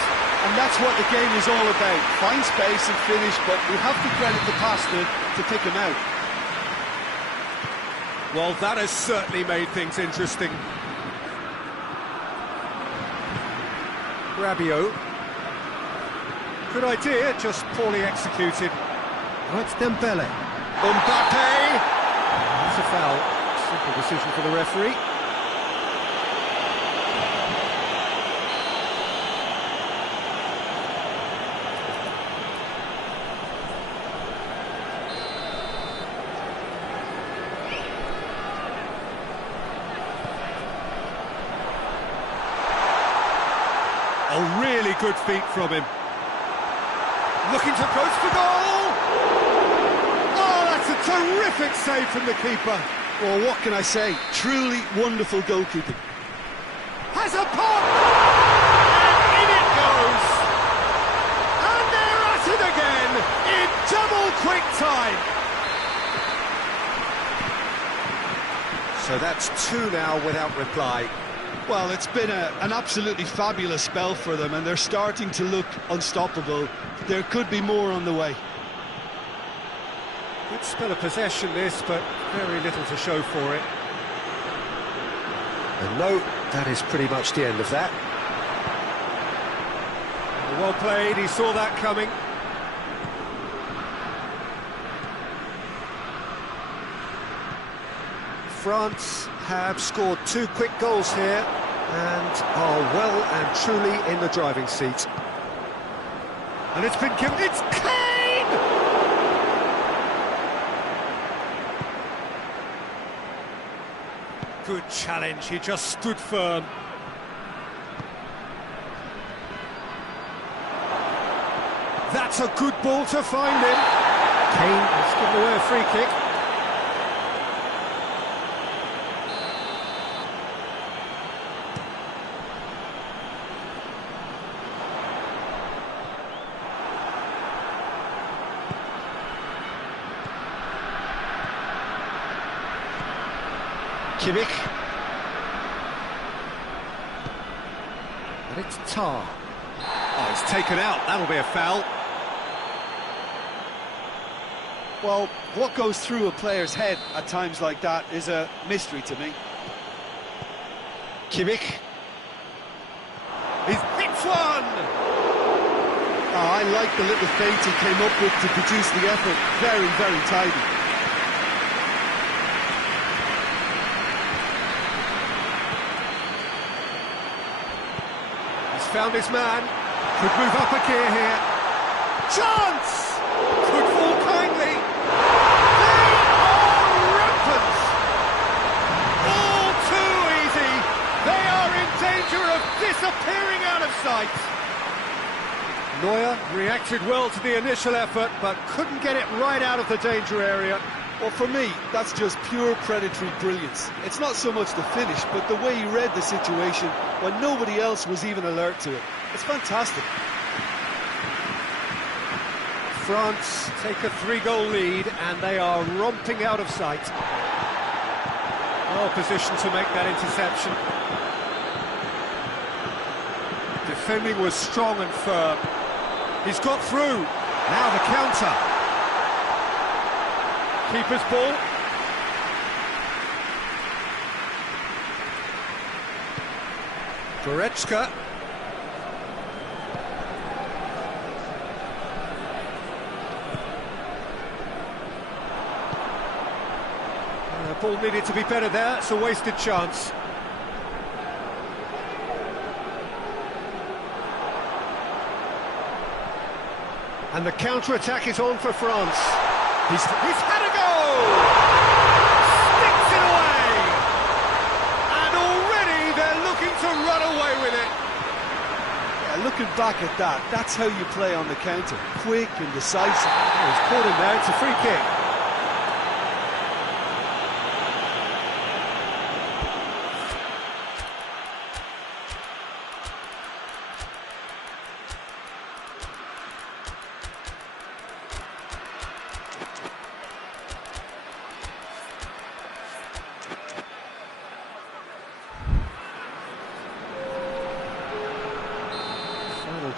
And that's what the game is all about. Find space and finish, but we have to credit the passer to pick him out. Well, that has certainly made things interesting. Rabiot. Good idea, just poorly executed. Oh, it's Dembele. Mbappe! It's a foul. Simple decision for the referee. A really good feat from him. Looking to approach for goal! Oh, that's a terrific save from the keeper. Well, what can I say? Truly wonderful goalkeeping. Has a pop! And in it goes! And they're at it again, in double quick time! So that's two now without reply. Well, it's been an absolutely fabulous spell for them, and they're starting to look unstoppable. There could be more on the way. Good spell of possession this, but very little to show for it. And no, that is pretty much the end of that. Well played, he saw that coming. France have scored two quick goals here and are well and truly in the driving seat. And it's been given, it's Kane! Good challenge, he just stood firm. That's a good ball to find him. Kane has given away a free kick. Kimmich. And it's Tar. Oh, it's taken out. That'll be a foul. Well, what goes through a player's head at times like that is a mystery to me. Kimmich. He's hits one! Oh, I like the little feint he came up with to produce the effort. Very, very tidy. Found his man, could move up a gear here. Chance! Could fall kindly. They are rampant! All too easy. They are in danger of disappearing out of sight. Neuer reacted well to the initial effort, but couldn't get it right out of the danger area. Well, for me, that's just pure predatory brilliance. It's not so much the finish, but the way he read the situation when nobody else was even alert to it. It's fantastic. France take a 3-goal lead, and they are romping out of sight. Well positioned to make that interception. Defending was strong and firm. He's got through. Now the counter. Keeper's ball. Goretzka. Ball needed to be better there, it's a wasted chance. And the counter-attack is on for France. He's had a go! Sticks it away! And already they're looking to run away with it. Yeah, looking back at that, that's how you play on the counter. Quick and decisive. Oh, he's caught him there, it's a free kick.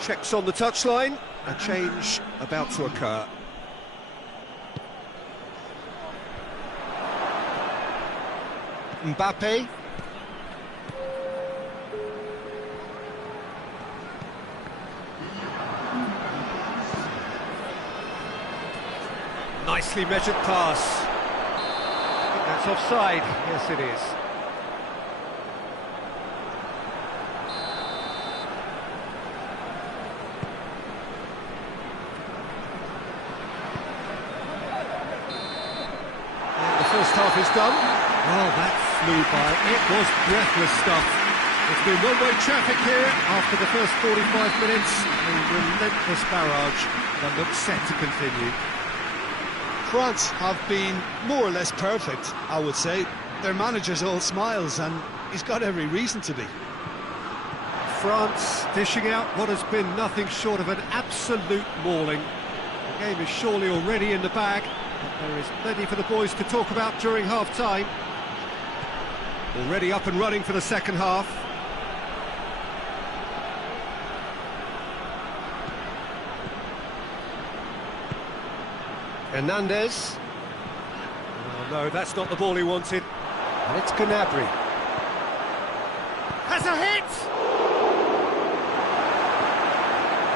Checks on the touchline, a change about to occur. Mbappe. Nicely measured pass. I think that's offside. Yes, it is. And the first half is done. Well, that flew by. It was breathless stuff. It's been one-way traffic here after the first 45 minutes. A relentless barrage that looks set to continue. France have been more or less perfect, I would say. Their manager's all smiles, and he's got every reason to be. France dishing out what has been nothing short of an absolute mauling. The game is surely already in the bag, but there is plenty for the boys to talk about during half-time. Already up and running for the second half. Hernandez. Oh no, that's not the ball he wanted. And it's Gnabry. Has a hit!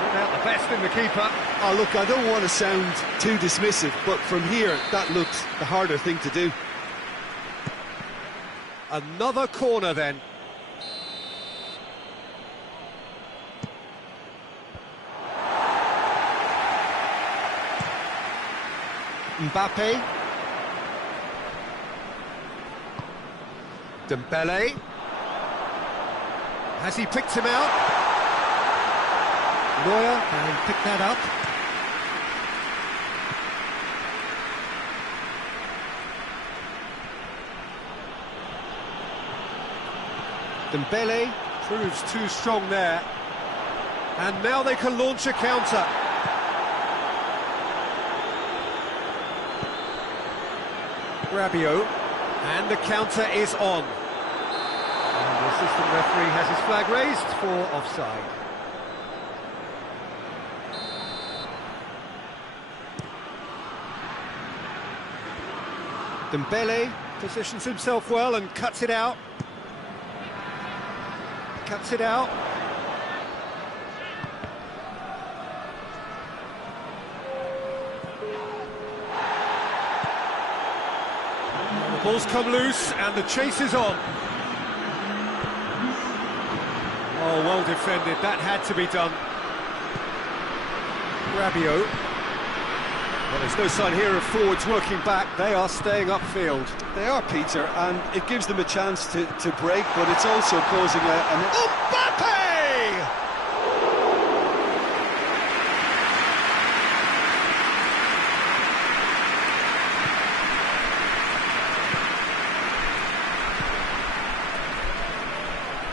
Without the best in the keeper. Oh, look, I don't want to sound too dismissive, but from here, that looks the harder thing to do. Another corner then. Mbappe. Dembele. Has he picked him out? Neuer can pick that up. Dembele proves too strong there. And now they can launch a counter. Rabiot, and the counter is on. And the assistant referee has his flag raised for offside. Dembele positions himself well and cuts it out. Cuts it out. Ball's come loose and the chase is on. Oh, well defended, that had to be done. Rabiot. Well, there's no sign here of forwards working back, they are staying upfield. They are, Peter, and it gives them a chance to break, but it's also causing an... Mbappe!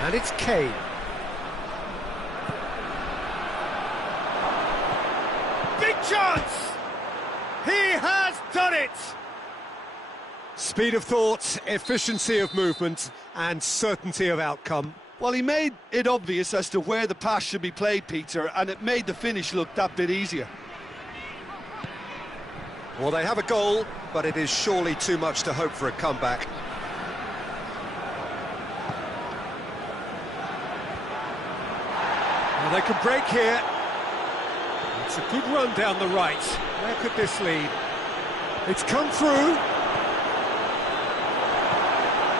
And it's Kane. Big chance! He has done it! Speed of thought, efficiency of movement, and certainty of outcome. Well, he made it obvious as to where the pass should be played, Peter, and it made the finish look that bit easier. Well, they have a goal, but it is surely too much to hope for a comeback. They can break here. It's a good run down the right. Where could this lead? It's come through.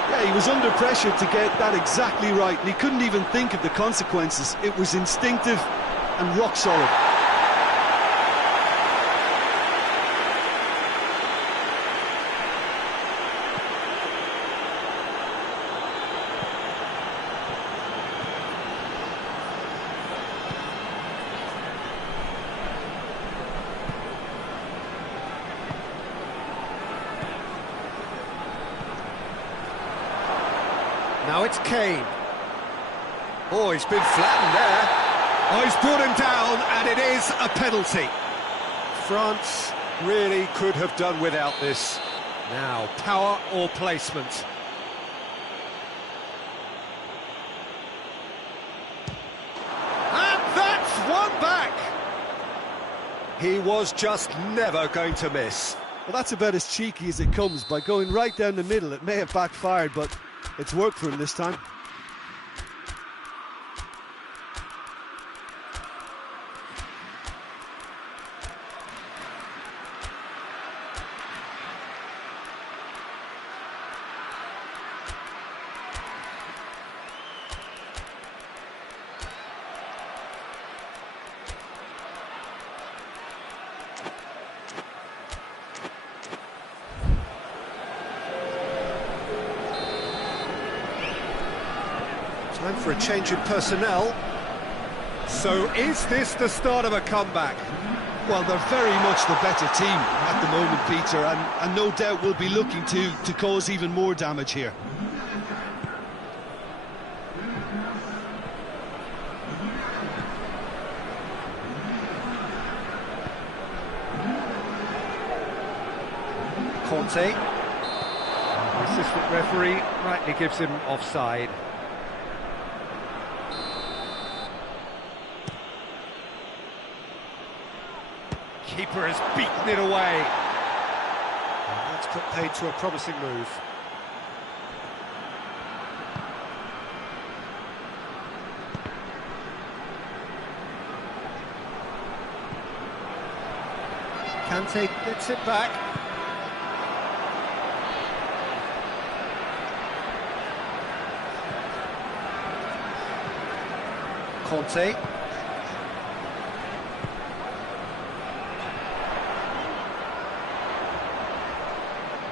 Yeah, he was under pressure to get that exactly right, and he couldn't even think of the consequences. It was instinctive and rock solid. Now it's Kane. Oh, he's been flattened there. Oh, he's brought him down, and it is a penalty. France really could have done without this. Now, power or placement. And that's one He was just never going to miss. Well, that's about as cheeky as it comes. By going right down the middle, it may have backfired, but it's worked for him this time. Time for a change in personnel. So is this the start of a comeback? Well, they're very much the better team at the moment, Peter, and no doubt will be looking to cause even more damage here. Conte. The assistant referee rightly gives him offside. Keeper has beaten it away. And that's put paid to a promising move. Kante gets it back. Conte.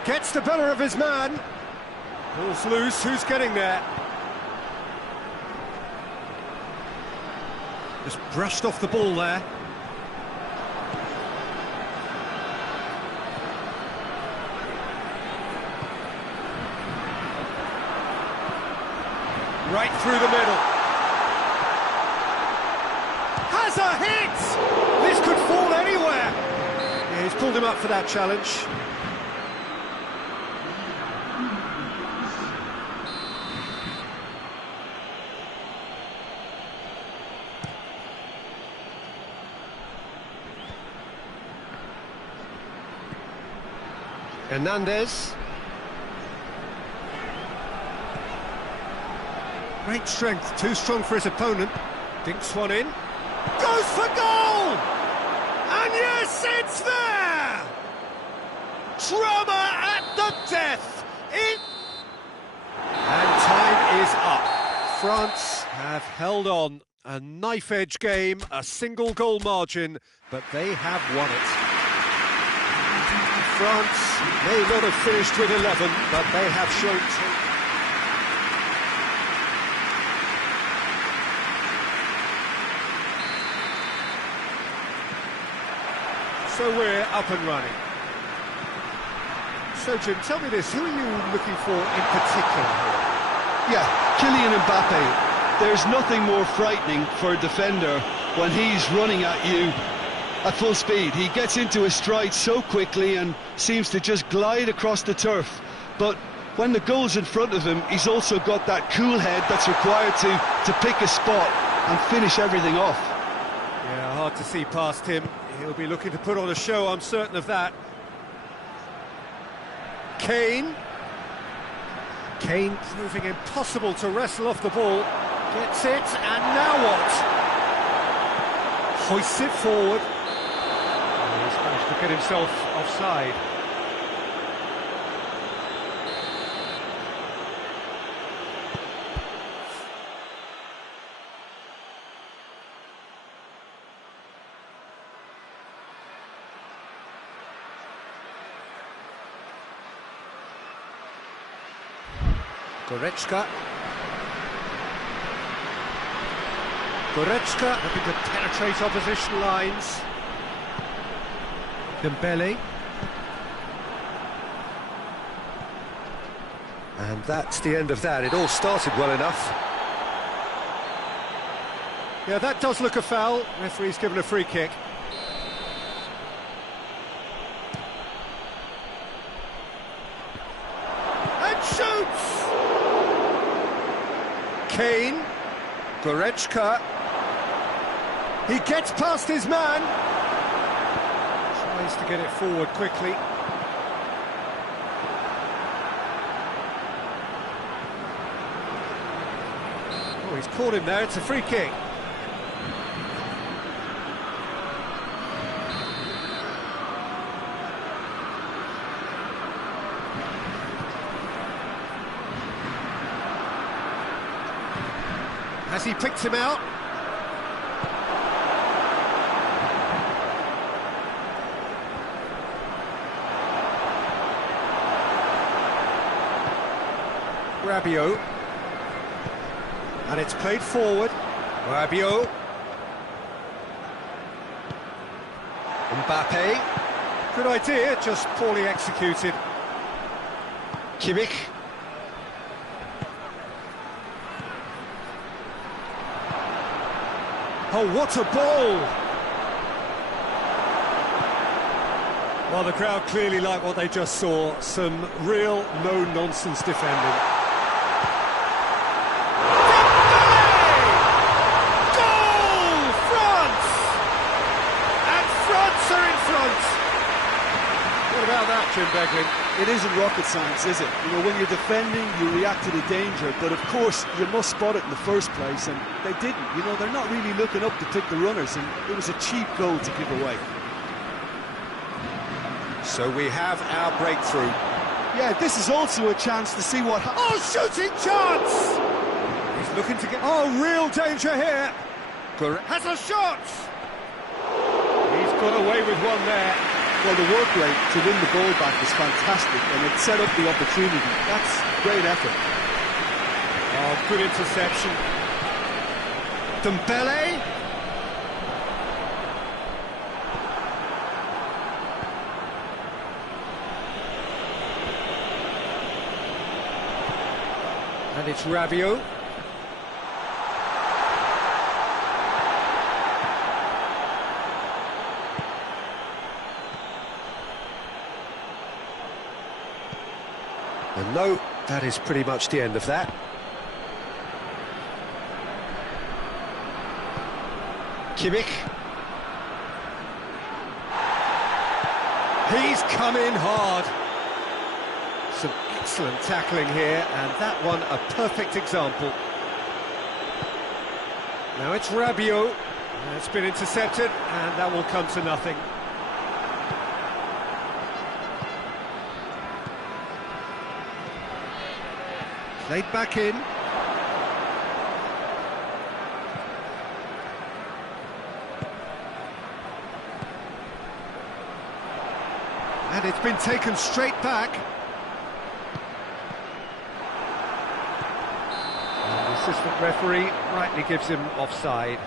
Gets the better of his man. Ball's loose, who's getting there? Just brushed off the ball there. Right through the middle. Has a hit! This could fall anywhere. Yeah, he's pulled him up for that challenge. Hernandez. Great strength, too strong for his opponent. Dinks one in. Goes for goal! And yes, it's there! Drama at the death! And time is up. France have held on. A knife-edge game, a single goal margin, but they have won it. France may not have finished with 11, but they have shown So we're up and running. So Jim, tell me this, who are you looking for in particular here? Yeah, Kylian Mbappe. There's nothing more frightening for a defender when he's running at you at full speed. He gets into his stride so quickly and seems to just glide across the turf. But when the goal's in front of him, he's also got that cool head that's required to pick a spot and finish everything off. Yeah, hard to see past him. He'll be looking to put on a show, I'm certain of that. Kane. Kane proving impossible to wrestle off the ball. Gets it, and now what? Hoists it forward. He's managed to get himself offside. Goretzka. Goretzka looking to penetrate opposition lines. Dembele. And that's the end of that. It all started well enough. Yeah, that does look a foul. Referee's given a free kick. And shoots! Kane. Goretzka. He gets past his man. Has to get it forward quickly. Oh, he's caught him there, it's a free kick. Has he picked him out? Rabiot. And it's played forward. Rabiot. Mbappe. Good idea, just poorly executed. Kimmich. Oh, what a ball! Well, the crowd clearly like what they just saw. Some real no-nonsense defending. Goal! France! And France are in front! What about that, Jim Beglin? It isn't rocket science, is it? You know, when you're defending, you react to the danger, but of course, you must spot it in the first place, and they didn't. You know, they're not really looking up to pick the runners, and it was a cheap goal to give away. So we have our breakthrough. Yeah, this is also a chance to see what... Oh, shooting chance! He's looking to get... Oh, real danger here! Has a shot! He's got away with one there. Well, the work rate to win the ball back was fantastic, and it set up the opportunity. That's great effort. Oh, good interception. Dembele. And it's Rabiot. And no, that is pretty much the end of that. Kimmich. He's come in hard. Some excellent tackling here, and that one a perfect example. Now it's Rabiot. It's been intercepted, and that will come to nothing. Played back in. And it's been taken straight back. And the assistant referee rightly gives him offside.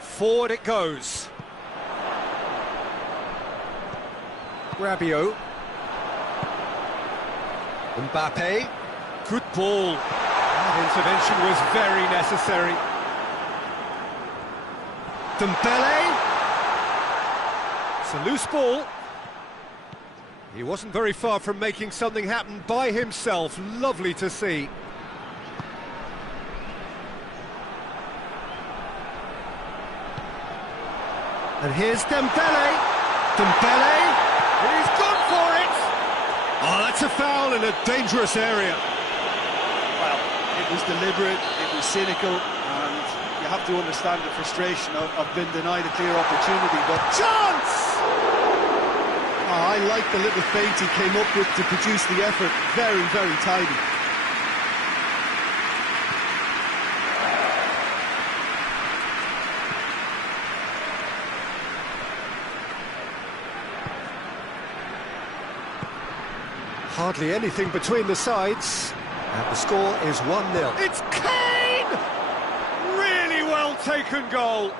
Forward it goes. Rabiot. Mbappe. Good ball. That intervention was very necessary. Dembele. It's a loose ball. He wasn't very far from making something happen by himself. Lovely to see. And here's Dembele. Dembele. He's gone for it. Oh, that's a foul in a dangerous area. Well, it was deliberate, it was cynical, and you have to understand the frustration of being denied a clear opportunity, but... Chance! Oh, I like the little feint he came up with to produce the effort. Very, very tidy. Hardly anything between the sides, and the score is 1-0. It's Kane! Really well taken goal.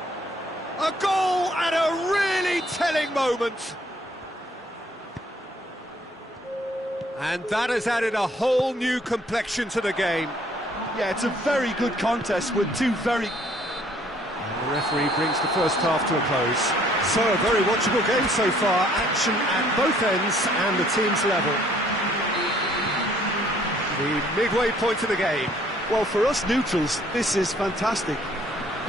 A goal at a really telling moment. And that has added a whole new complexion to the game. Yeah, it's a very good contest with two very... And the referee brings the first half to a close. So a very watchable game so far, action at both ends and the team's level. The midway point of the game. Well, for us neutrals, this is fantastic.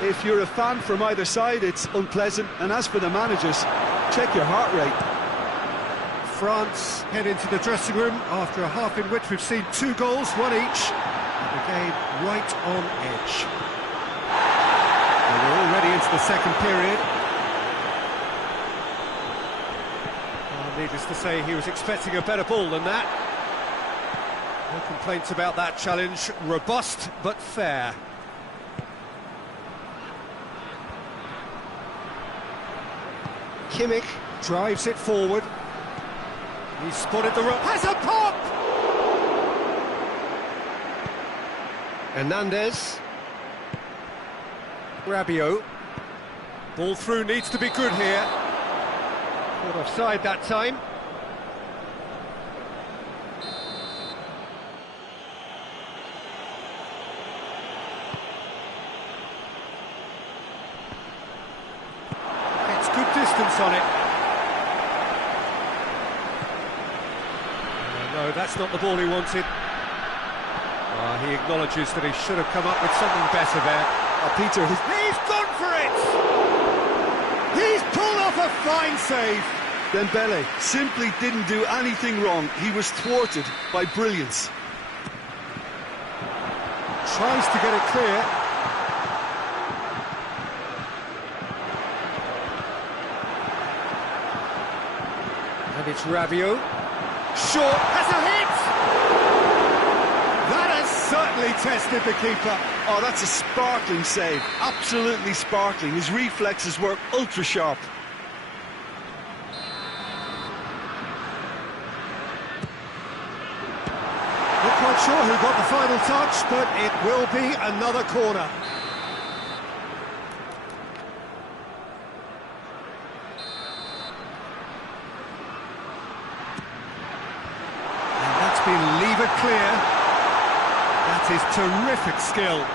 If you're a fan from either side, it's unpleasant. And as for the managers, check your heart rate. France head into the dressing room after a half in which we've seen 2 goals, 1 each. And the game right on edge. And we're already into the second period. Well, needless to say, he was expecting a better ball than that. No complaints about that challenge. Robust, but fair. Kimmich drives it forward. He's spotted the rope. Has a pop! Hernandez. Rabiot. Ball through needs to be good here. Caught offside that time. It's good distance on it. No, that's not the ball he wanted. He acknowledges that he should have come up with something better there. Peter, He's gone for it! He's pulled off a fine save! Dembele simply didn't do anything wrong. He was thwarted by brilliance. Tries to get it clear. And it's Rabiot. Short, has a hit! That has certainly tested the keeper. Oh, that's a sparkling save. Absolutely sparkling. His reflexes were ultra sharp. Not quite sure who got the final touch, but it will be another corner. And that's been levered clear. That is terrific skill.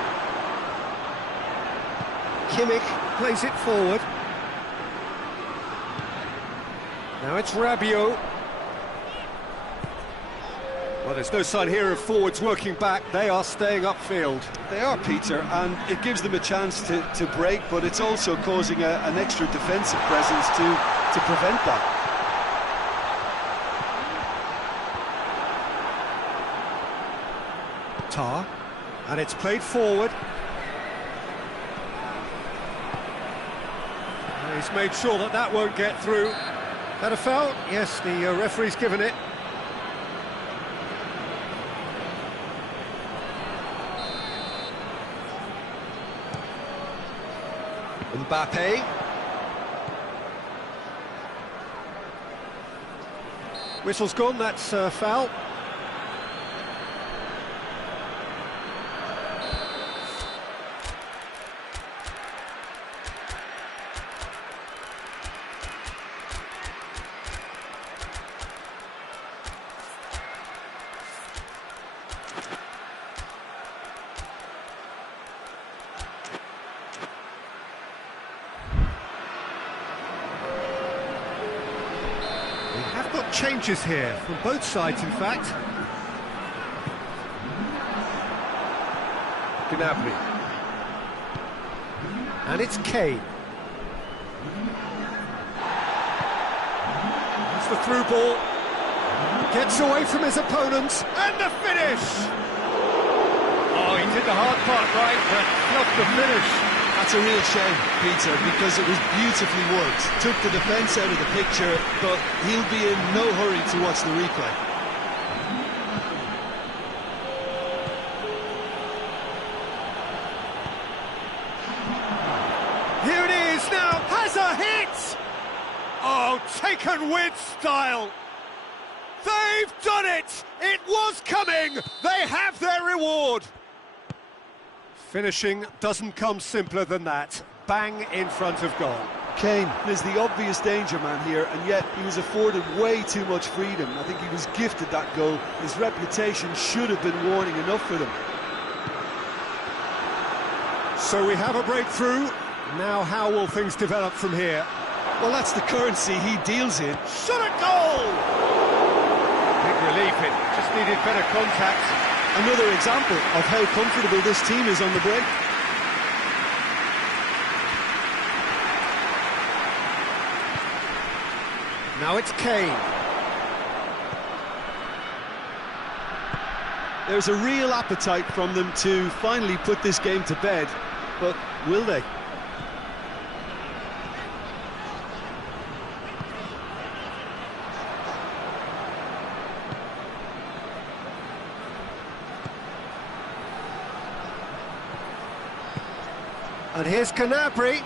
Kimmich plays it forward. Now it's Rabiot. Well, there's no sign here of forwards working back. They are staying upfield. They are, Peter, and it gives them a chance to break, but it's also causing an extra defensive presence to prevent that. Tar, and it's played forward. And he's made sure that that won't get through. That a foul? Yes, the referee's given it. Mbappe. Whistle's gone, that's foul. Changes here from both sides, in fact. Gnabry. And it's Kane. That's the through ball. Gets away from his opponents. And the finish! Oh, he did the hard part right, but not the finish. That's a real shame, Peter, because it was beautifully worked. Took the defence out of the picture, but he'll be in no hurry to watch the replay. Here it is now, has a hit! Oh, taken with style. They've done it! It was coming! They have their reward! Finishing doesn't come simpler than that. Bang in front of goal. Kane is the obvious danger man here, and yet he was afforded way too much freedom. I think he was gifted that goal. His reputation should have been warning enough for them. So we have a breakthrough. Now how will things develop from here? Well, that's the currency he deals in. Shot at goal! Big relief, it just needed better contact. Another example of how comfortable this team is on the break. Now it's Kane. There's a real appetite from them to finally put this game to bed, but will they? And here's Gnabry.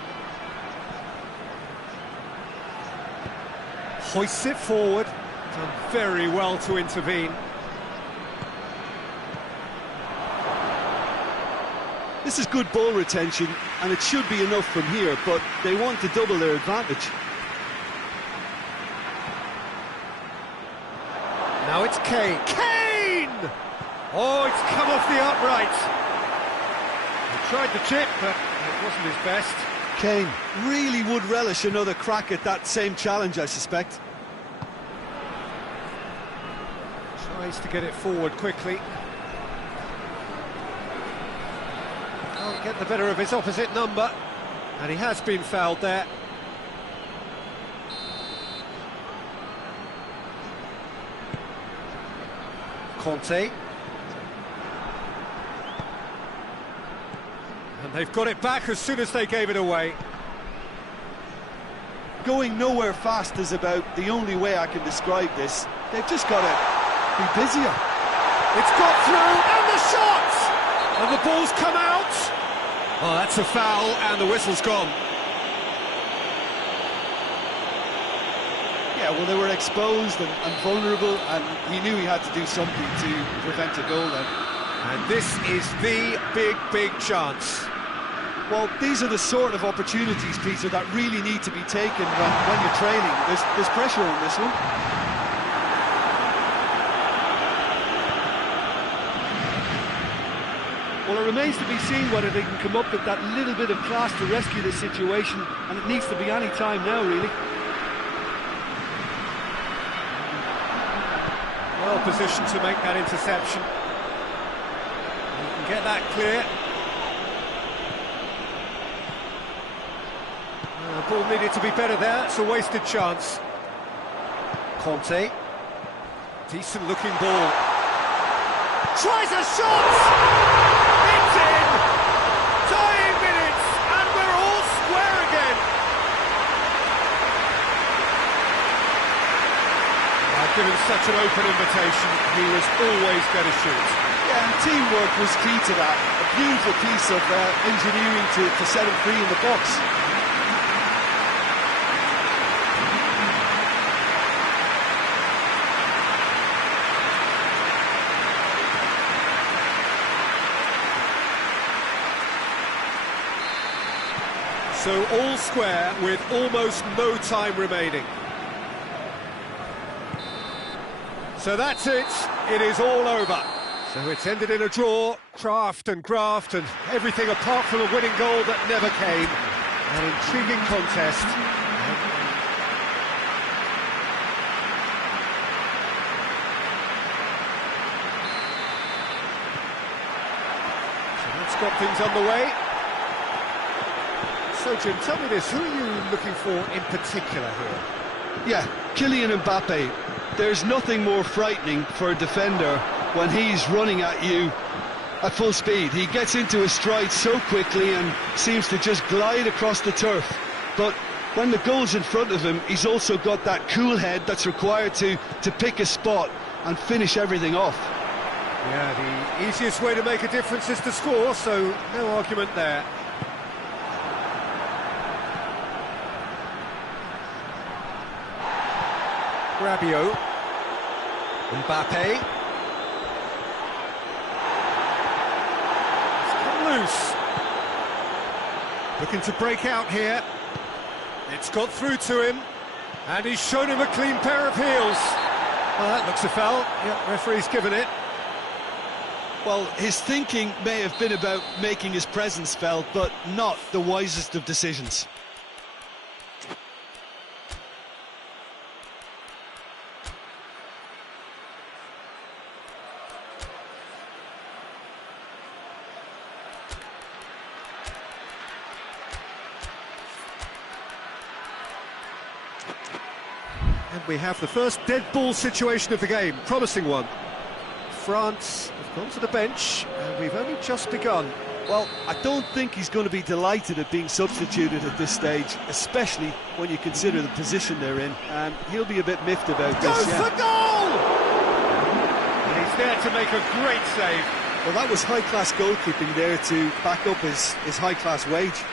Hoists it forward. Done very well to intervene. This is good ball retention, and it should be enough from here, but they want to double their advantage. Now it's Kane. Kane! Oh, it's come off the upright. He tried the chip, but it wasn't his best. Kane really would relish another crack at that same challenge, I suspect. Tries to get it forward quickly. Can't get the better of his opposite number. And he has been fouled there. Conte. And they've got it back as soon as they gave it away. Going nowhere fast is about the only way I can describe this. They've just got to be busier. It's got through, and the shot! And the ball's come out. Oh, that's a foul, and the whistle's gone. Yeah, well, they were exposed and vulnerable, and he knew he had to do something to prevent a goal then. And this is the big chance. Well, these are the sort of opportunities, Peter, that really need to be taken when you're trailing. There's pressure on this one. Well, it remains to be seen whether they can come up with that little bit of class to rescue this situation, and it needs to be any time now, really. Well positioned to make that interception. You can get that clear. The ball needed to be better there, it's a wasted chance. Conte. Decent looking ball. Tries a shot! It's in! Dying minutes, and we're all square again. Given such an open invitation, he was always going to shoot. Yeah, and teamwork was key to that. A beautiful piece of engineering to set him free in the box. So all square with almost no time remaining. So that's it, it is all over. So it's ended in a draw, craft and graft and everything apart from a winning goal that never came. An intriguing contest. So that's got things underway. So Jim, tell me this, who are you looking for in particular here? Yeah, Kylian Mbappe. There's nothing more frightening for a defender when he's running at you at full speed. He gets into his stride so quickly and seems to just glide across the turf. But when the goal's in front of him, he's also got that cool head that's required to pick a spot and finish everything off. Yeah, the easiest way to make a difference is to score, so no argument there. Rabiot, Mbappe, it's come loose, looking to break out here, it's got through to him, and he's shown him a clean pair of heels. Well, that looks a foul, yeah, referee's given it. Well, his thinking may have been about making his presence felt, but not the wisest of decisions. we have the first dead ball situation of the game, promising one. France have gone to the bench, and we've only just begun. Well, I don't think he's going to be delighted at being substituted at this stage, especially when you consider the position they're in, and he'll be a bit miffed about this. Goes for goal! And he's there to make a great save. Well, that was high-class goalkeeping there to back up his high-class wage.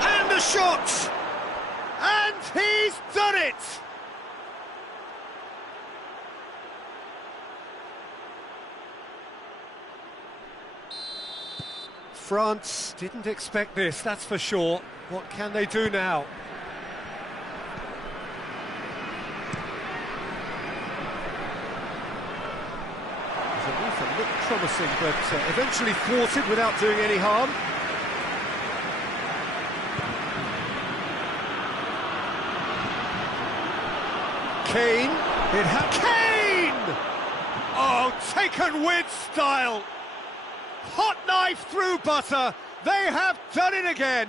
And a shot! And he's done it! France didn't expect this, that's for sure. What can they do now? Looked promising, but eventually thwarted without doing any harm. Kane, Kane! Oh, taken with style! Hot knife through butter, they have done it again!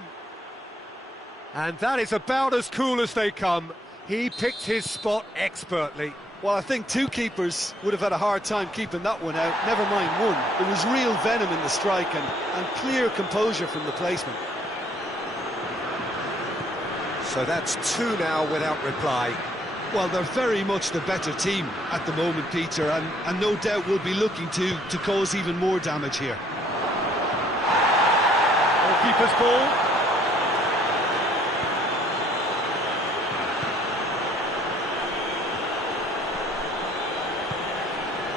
And that is about as cool as they come. He picked his spot expertly. Well, I think two keepers would have had a hard time keeping that one out, never mind one. There was real venom in the strike and clear composure from the placement. So that's two now without reply. Well, they're very much the better team at the moment, Peter, and no doubt will be looking to cause even more damage here. Goalkeeper's ball.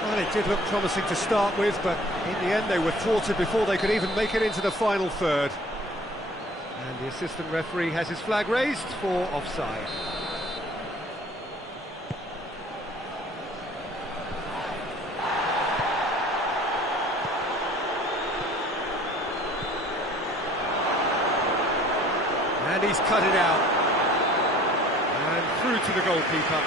Well, it did look promising to start with, but in the end they were thwarted before they could even make it into the final third. And the assistant referee has his flag raised for offside. And he's cut it out. And through to the goalkeeper.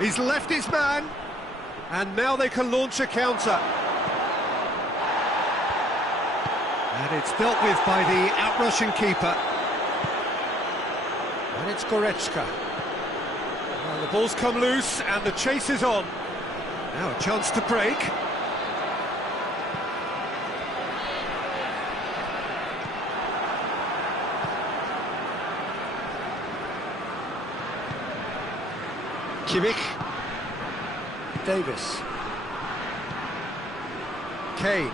He's left his man, and now they can launch a counter. And it's dealt with by the outrushing keeper. And it's Goretzka. Well, the ball's come loose, and the chase is on. Now a chance to break. Kimmich. Davis. Kane.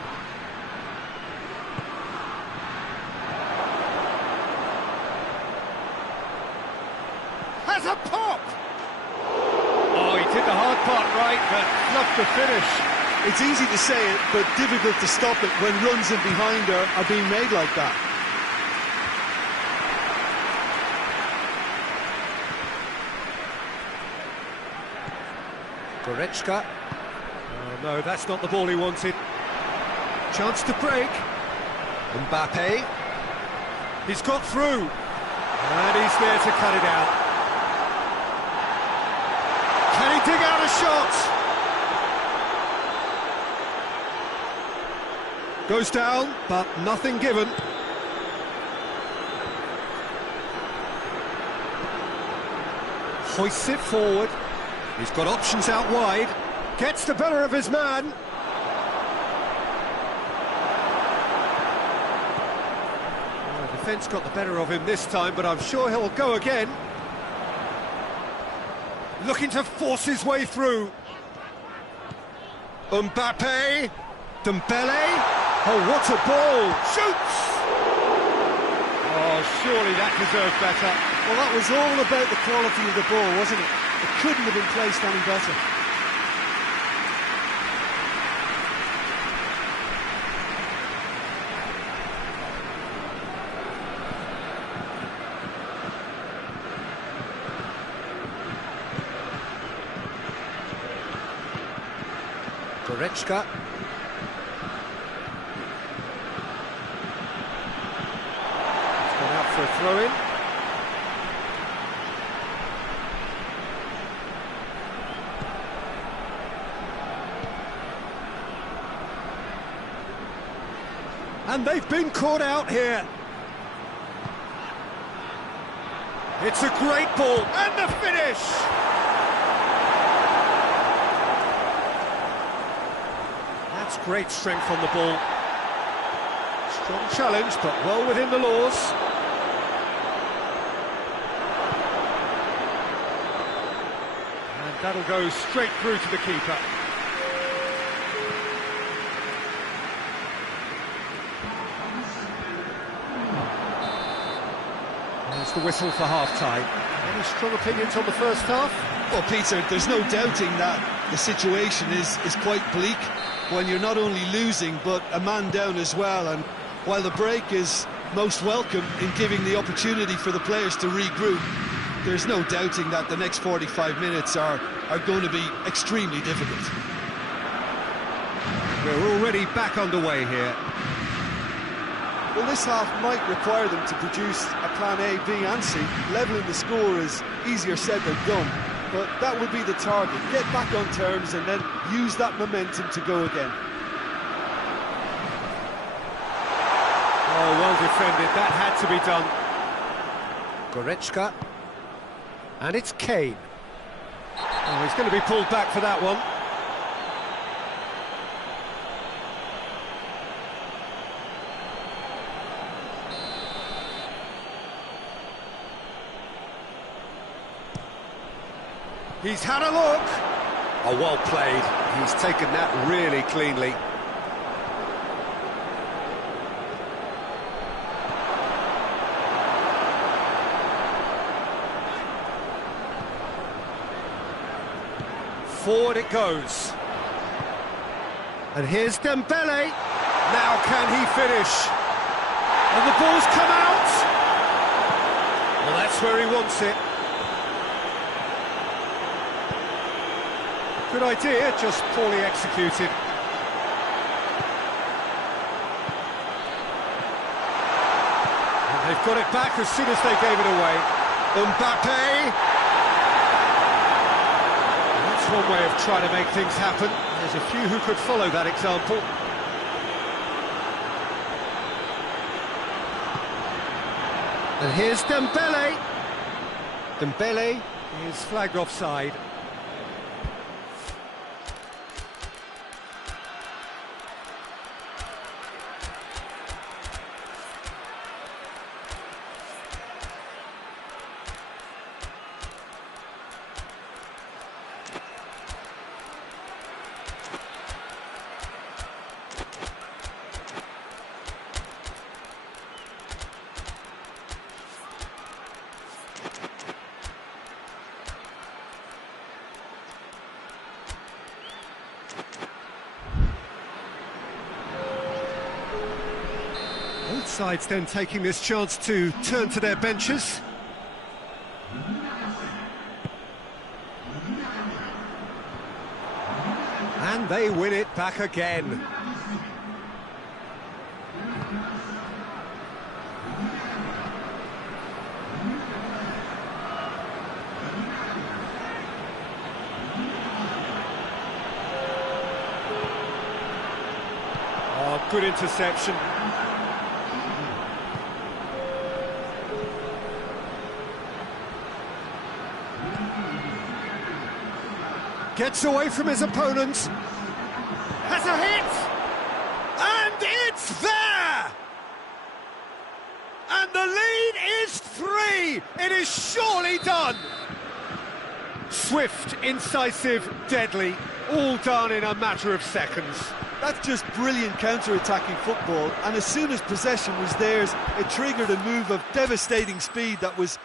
Has a pop! Oh, he did the hard part right, but not the finish. It's easy to say it, but difficult to stop it when runs in behind are being made like that. Goretzka. Oh no, that's not the ball he wanted. Chance to break. Mbappe. He's got through. And he's there to cut it out. Can he dig out a shot? Goes down, but nothing given. Hoists it forward. He's got options out wide. Gets the better of his man. Well, the defence got the better of him this time, but I'm sure he'll go again. Looking to force his way through. Mbappe. Dembele. Oh, what a ball. Shoots! Oh, surely that deserved better. Well, that was all about the quality of the ball, wasn't it? It couldn't have been placed any better. Goretzka. He's gone out for a throw-in. And they've been caught out here. It's a great ball, and the finish! That's great strength on the ball. Strong challenge, but well within the laws. And that'll go straight through to the keeper. There's the whistle for half-time. Any strong opinions on the first half? Well, Peter, there's no doubting that the situation is quite bleak when you're not only losing but a man down as well. And while the break is most welcome in giving the opportunity for the players to regroup, there's no doubting that the next 45 minutes are going to be extremely difficult. We're already back underway here. Well, this half might require them to produce a plan A, B and C. Levelling the score is easier said than done, but that would be the target. Get back on terms and then use that momentum to go again. Oh, well defended. That had to be done. Goretzka. And it's Kane. Oh, he's going to be pulled back for that one. He's had a look. Oh, well played. He's taken that really cleanly. Forward it goes. And here's Dembele. Now can he finish? And the ball's come out. Well, that's where he wants it. Good idea, just poorly executed. And they've got it back as soon as they gave it away. Mbappe! That's one way of trying to make things happen. There's a few who could follow that example. And here's Dembele. Dembele is flagged offside. Both sides then taking this chance to turn to their benches. And they win it back again. Oh, good interception. Gets away from his opponent. Has a hit! And it's there! And the lead is 3! It is surely done! Swift, incisive, deadly, all done in a matter of seconds. That's just brilliant counter-attacking football, and as soon as possession was theirs, it triggered a move of devastating speed that was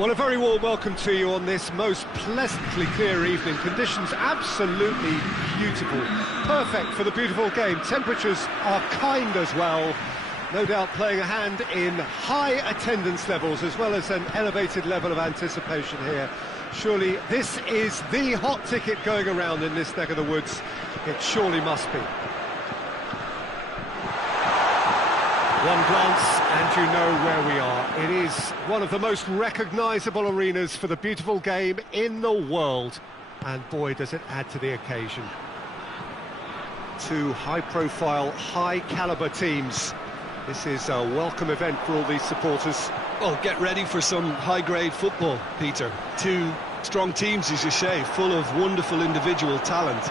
Well, a very warm welcome to you on this most pleasantly clear evening. Conditions absolutely beautiful. Perfect for the beautiful game. Temperatures are kind as well. No doubt playing a hand in high attendance levels as well as an elevated level of anticipation here. Surely this is the hot ticket going around in this neck of the woods. It surely must be. One glance and you know where we are. It is one of the most recognisable arenas for the beautiful game in the world. And boy, does it add to the occasion. Two high-profile, high-caliber teams. This is a welcome event for all these supporters. Well, get ready for some high-grade football, Peter. Two strong teams, as you say, full of wonderful individual talent.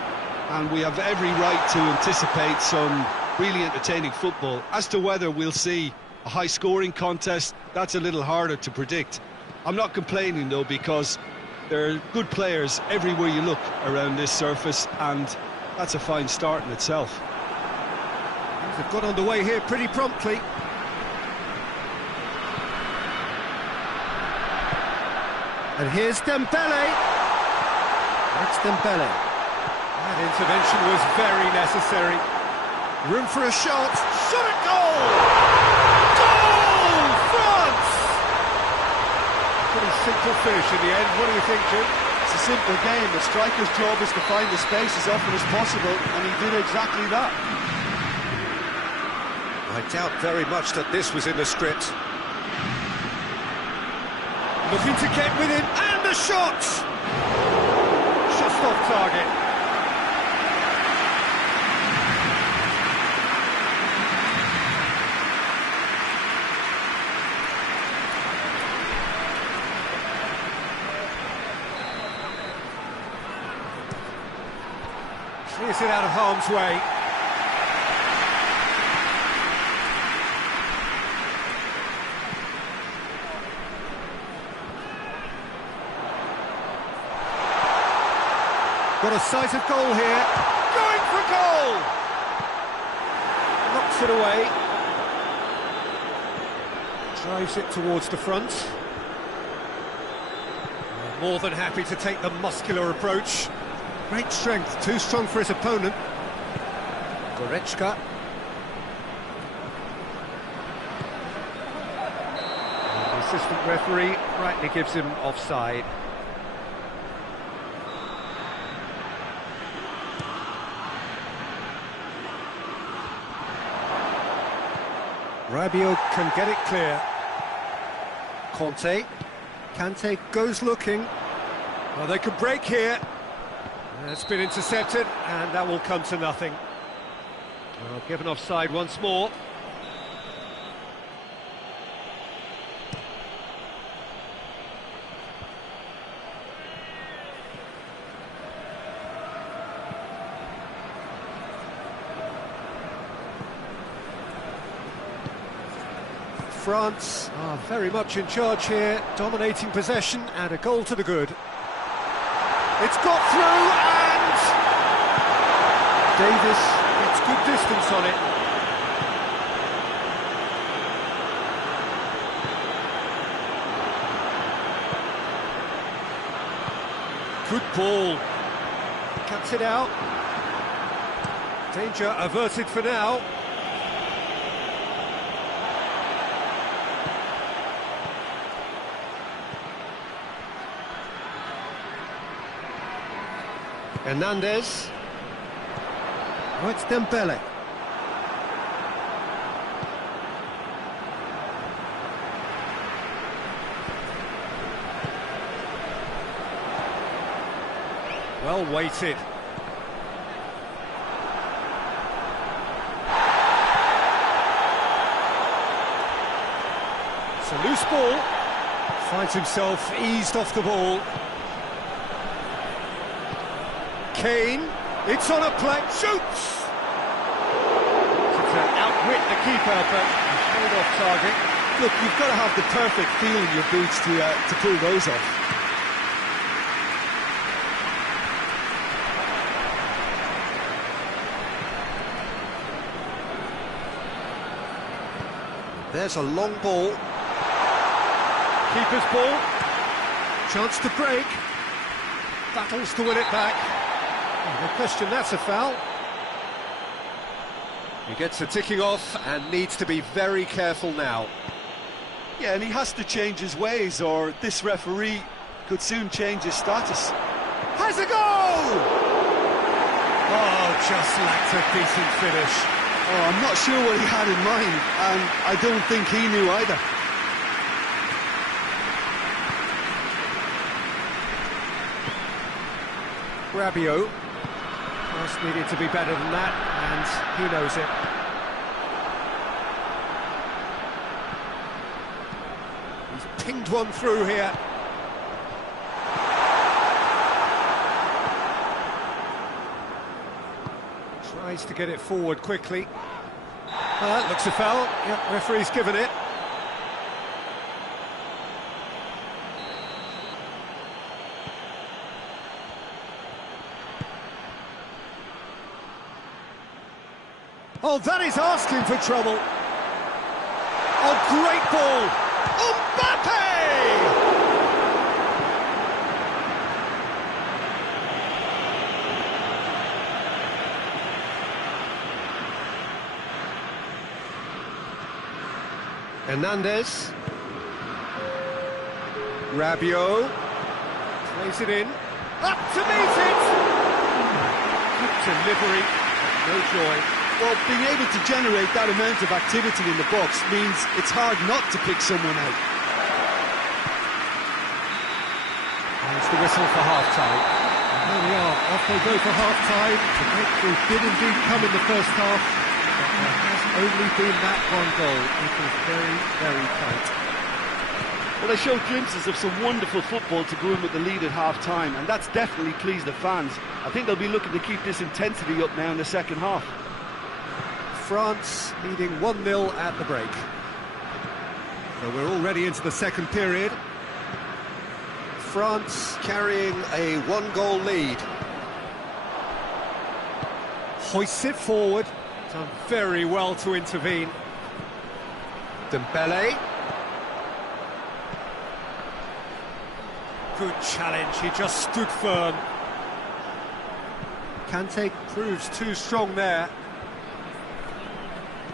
And we have every right to anticipate some really entertaining football. As to whether we'll see a high-scoring contest, that's a little harder to predict. I'm not complaining, though, because there are good players everywhere you look around this surface, and that's a fine start in itself. Things have got underway here pretty promptly. And here's Dembele. That's Dembele. That intervention was very necessary. Room for a shot. Shot at goal! Goal! France! Pretty simple finish in the end. What do you think, Jim? It's a simple game. The striker's job is to find the space as often as possible, and he did exactly that. I doubt very much that this was in the script. Looking to get within, and the shot! Just off target. Clears it out of harm's way. Got a sight of goal here. Going for goal! Knocks it away. Drives it towards the front. More than happy to take the muscular approach. Great strength, too strong for his opponent. Goretzka. And the assistant referee rightly gives him offside. Rabiot can get it clear. Kante goes looking. Well, they could break here. It's been intercepted, and that will come to nothing. Well, given offside once more. France are very much in charge here, dominating possession and a goal to the good. It's got through and Davis gets good distance on it. Good ball. Cuts it out. Danger averted for now. Hernandez. Oh, it's Dembele. Well weighted. It's a loose ball. Finds himself eased off the ball. Kane, it's on a play, shoots! To outwit the keeper, but straight off target. Look, you've got to have the perfect feel in your boots to pull those off. There's a long ball. Keeper's ball. Chance to break. Battles to win it back. Oh, no question, that's a foul. He gets a ticking off and needs to be very careful now. Yeah, and he has to change his ways, or this referee could soon change his status. Has a goal! Oh, just lacked a decent finish. Oh, I'm not sure what he had in mind, and I don't think he knew either. Biaaaa. Just needed to be better than that, and he knows it. He's pinged one through here. Tries to get it forward quickly. That looks a foul. Yep, referee's given it. Oh, that is asking for trouble. Oh, great ball. Mbappe! Hernandez. Rabiot. Plays it in. Up to meet it! Good delivery. No joy. Well, being able to generate that amount of activity in the box means it's hard not to pick someone out. And it's the whistle for half-time. And there we are, off they go for half-time. The breakthrough did indeed come in the first half, but there has only been that one goal. It was very, very tight. Well, they showed glimpses of some wonderful football to go in with the lead at half-time, and that's definitely pleased the fans. I think they'll be looking to keep this intensity up now in the second half. France leading 1-0 at the break. So we're already into the second period. France carrying a one-goal lead. Hoists it forward. Done very well to intervene. Dembele. Good challenge, he just stood firm. Kante proves too strong there.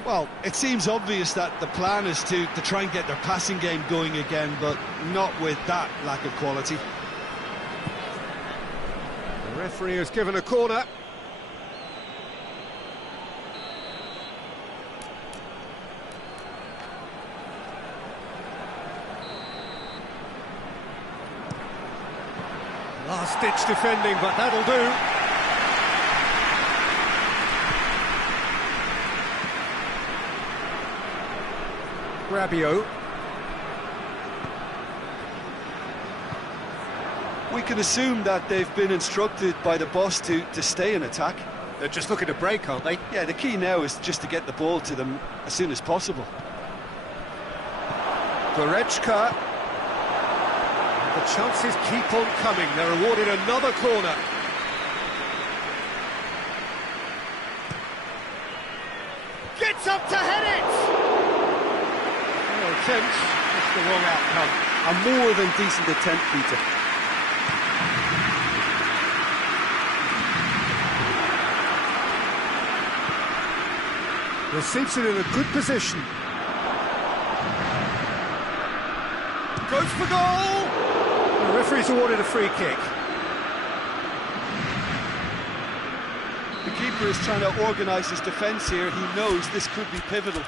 Well, it seems obvious that the plan is to try and get their passing game going again, but not with that lack of quality. The referee has given a corner. Last-ditch defending, but that'll do. Rabiot. We can assume that they've been instructed by the boss to stay in attack. They're just looking to break, aren't they? Yeah, the key now is just to get the ball to them as soon as possible. Goretzka. The chances keep on coming. They're awarded another corner. Gets up to head it! Attempt, that's the wrong outcome. A more than decent attempt, Peter. Receives it in a good position. Goes for goal! The referee's awarded a free kick. The keeper is trying to organise his defence here. He knows this could be pivotal.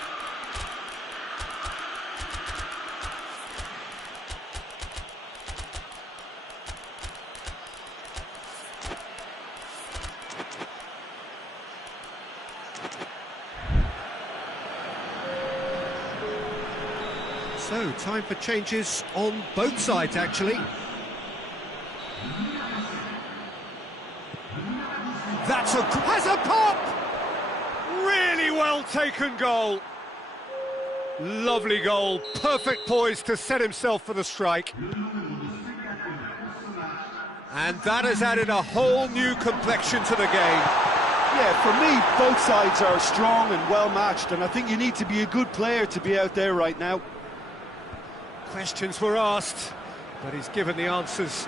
So, time for changes on both sides, actually. Has a pop! Really well taken goal. Lovely goal, perfect poise to set himself for the strike. And that has added a whole new complexion to the game. Yeah, for me, both sides are strong and well matched, and I think you need to be a good player to be out there right now. Questions were asked, but he's given the answers.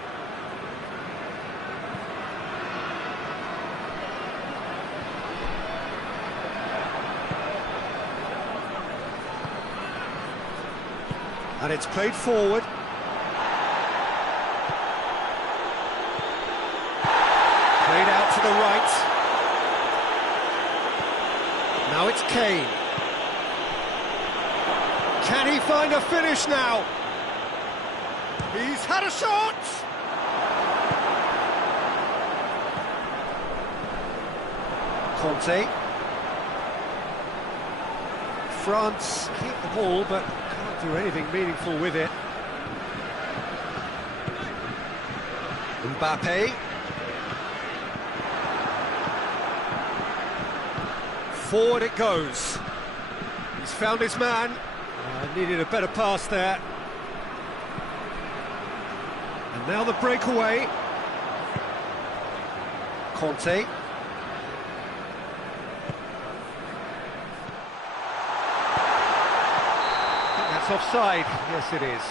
And it's played forward. Played out to the right. Now it's Kane. Can he find a finish now? He's had a shot! Conte. France keep the ball, but can't do anything meaningful with it. Mbappe. Forward it goes. He's found his man. Needed a better pass there. And now the breakaway. Conte. That's offside. Yes, it is.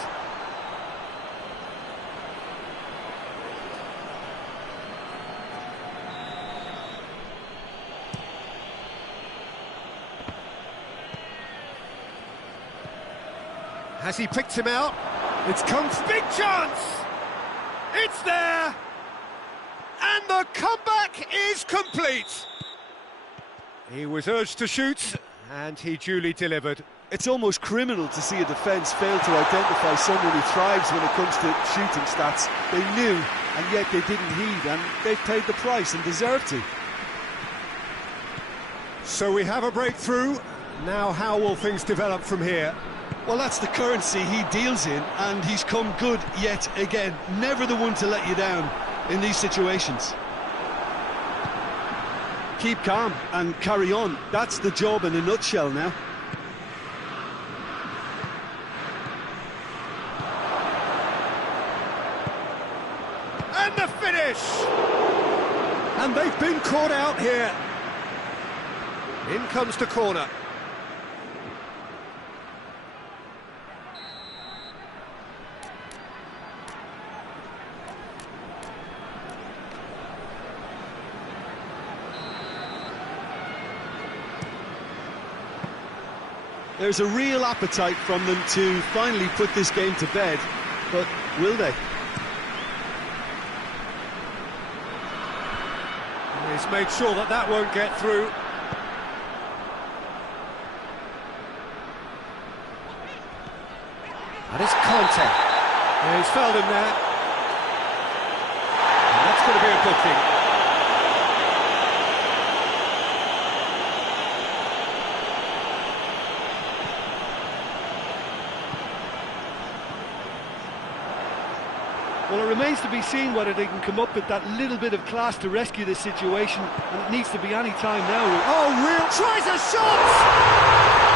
Has he picked him out? It's come, big chance! It's there! And the comeback is complete! He was urged to shoot, and he duly delivered. It's almost criminal to see a defence fail to identify someone who thrives when it comes to shooting stats. They knew, and yet they didn't heed, and they've paid the price and deserve to. So we have a breakthrough. Now how will things develop from here? Well, that's the currency he deals in, and he's come good yet again. Never the one to let you down in these situations. Keep calm and carry on. That's the job in a nutshell now. And the finish! And they've been caught out here. In comes the corner. There's a real appetite from them to finally put this game to bed, but will they? He's made sure that that won't get through. And it's Conte. And he's fouled him there. And that's going to be a booking. Well, it remains to be seen whether they can come up with that little bit of class to rescue this situation, and it needs to be any time now. Oh, real tries a shot!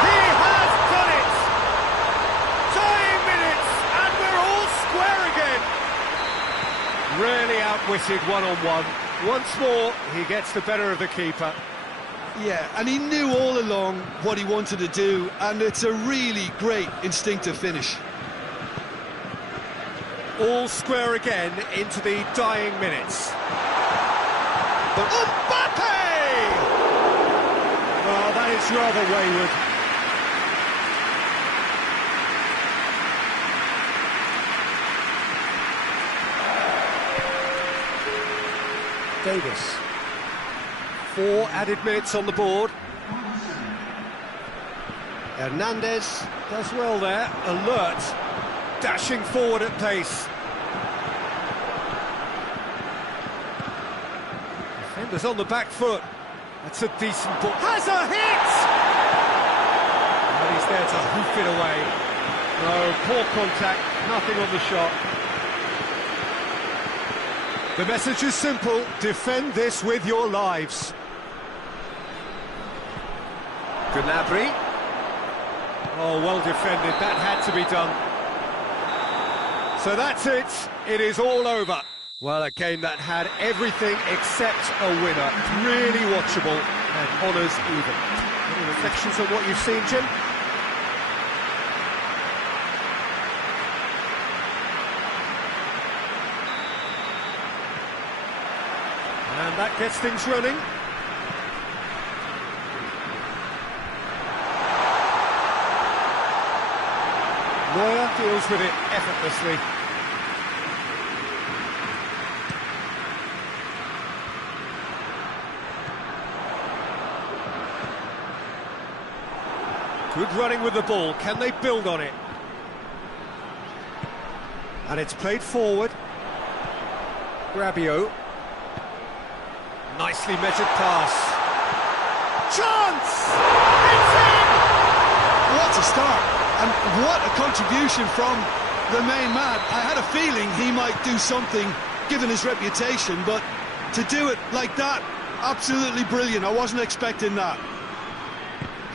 He has done it! Dying minutes, and we're all square again! Really outwitted one-on-one. Once more, he gets the better of the keeper. Yeah, and he knew all along what he wanted to do, and it's a really great instinctive finish. All square again into the dying minutes. But Mbappe! Oh, that is rather wayward. Davis. 4 added minutes on the board. Hernandez does well there, alert. Dashing forward at pace. Defenders on the back foot. That's a decent ball. Has a hit! And he's there to hoof it away. No, poor contact, nothing on the shot. The message is simple, defend this with your lives. Gnabry. Oh, well defended, that had to be done. So that's it, it is all over. Well, a game that had everything except a winner. Really watchable and honours even. Any reflections on what you've seen, Jim? And that gets things running. Neuer deals with it effortlessly. Good running with the ball. Can they build on it? And it's played forward. Biaaaa. Nicely measured pass. Chance! It's in! What a start, and what a contribution from the main man. I had a feeling he might do something, given his reputation, but to do it like that, absolutely brilliant. I wasn't expecting that.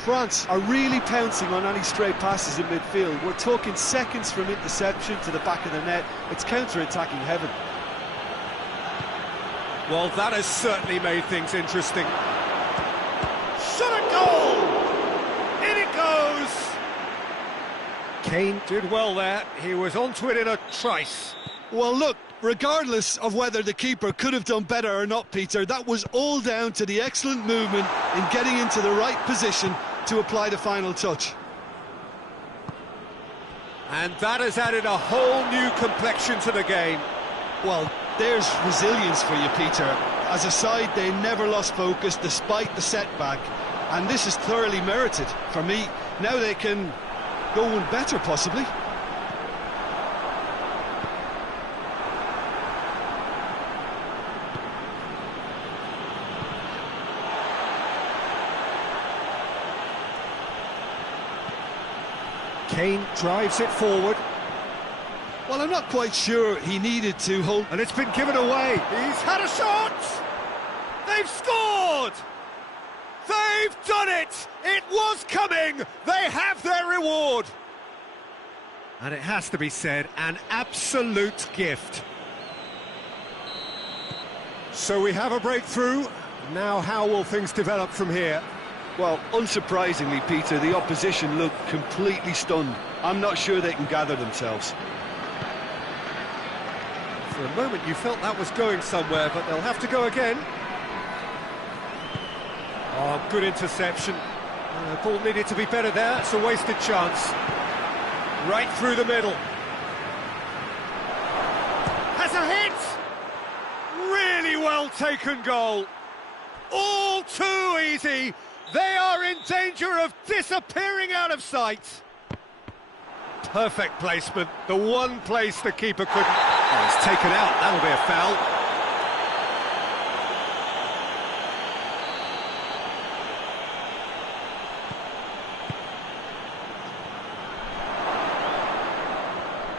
France are really pouncing on any stray passes in midfield. We're talking seconds from interception to the back of the net. It's counter-attacking heaven. Well, that has certainly made things interesting. Shot a goal! In it goes! Kane did well there. He was onto it in a trice. Well, look, regardless of whether the keeper could have done better or not, Peter, that was all down to the excellent movement in getting into the right position to apply the final touch. And that has added a whole new complexion to the game. Well, there's resilience for you, Peter. As a side, they never lost focus despite the setback, and this is thoroughly merited. For me, now they can go one better, possibly. Kane drives it forward. Well, I'm not quite sure he needed to hold... And it's been given away. He's had a shot! They've scored! They've done it! It was coming! They have their reward! And it has to be said, an absolute gift. So we have a breakthrough. Now how will things develop from here? Well, unsurprisingly, Peter, the opposition look completely stunned. I'm not sure they can gather themselves. For a moment you felt that was going somewhere, but they'll have to go again. Oh, good interception. Ball needed to be better there. It's a wasted chance. Right through the middle. Has a hit! Really well taken goal. All too easy. They are in danger of disappearing out of sight. Perfect placement. The one place the keeper couldn't... Oh, it's taken out. That'll be a foul.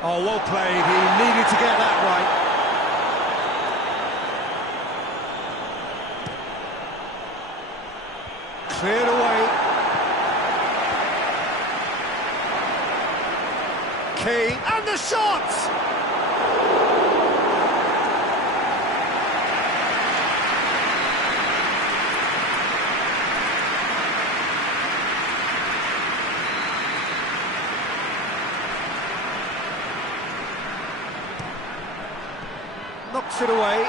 Oh, well played. He needed to get that right. Cleared away. Kane, and the shot! Knocks it away.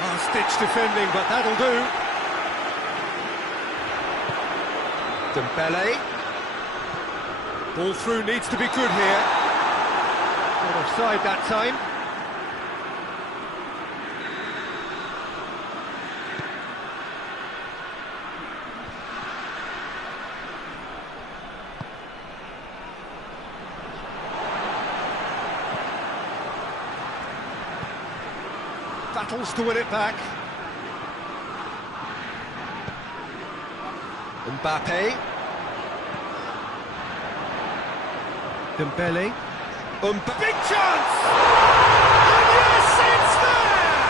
Last-ditch defending, but that'll do. Dembele. Ball through needs to be good here. Not offside that time. Battles to win it back. Mbappe. Dembele. Big chance! And yes, it's there!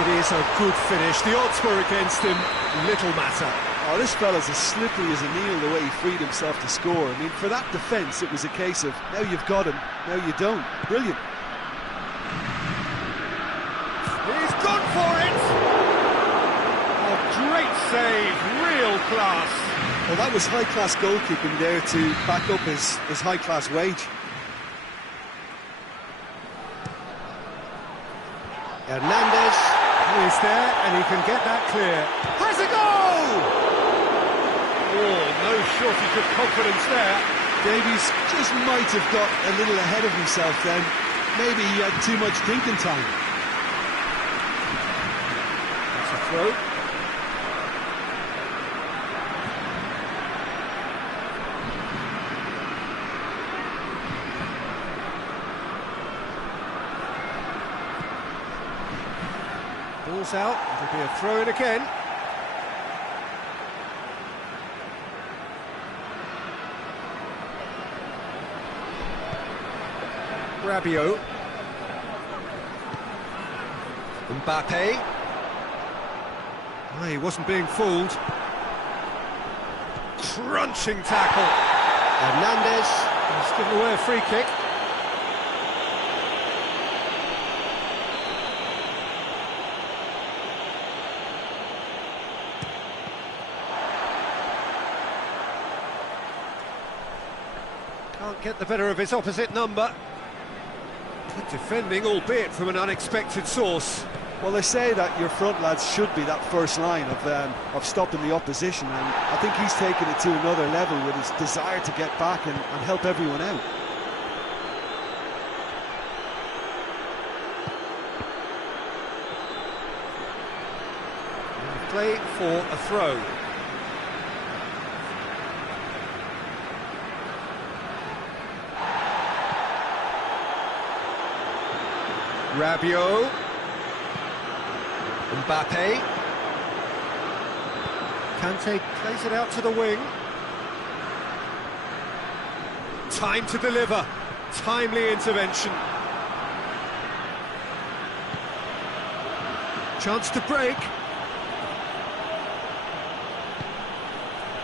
It is a good finish. The odds were against him. Little matter. Oh, this fella's as slippery as a needle the way he freed himself to score. I mean, for that defence, it was a case of, now you've got him, now you don't. Brilliant. He's gone for it! Oh, great save, real class. Well, that was high-class goalkeeping there to back up his high-class wage. Hernandez is there, and he can get that clear. Has a goal! Oh, no shortage of confidence there. Davies just might have got a little ahead of himself then. Maybe he had too much thinking time. That's a throw. Ball's out, it'll be a throw-in again. Biaaaa. Mbappe. Oh, he wasn't being fooled. Crunching tackle. Hernandez. He's given away a free kick. Can't get the better of his opposite number. Good defending, albeit from an unexpected source. Well, they say that your front lads should be that first line of stopping the opposition, and I think he's taken it to another level with his desire to get back and help everyone out. Play for a throw. Rabiot. Mbappe. Kante plays it out to the wing. Time to deliver. Timely intervention. Chance to break.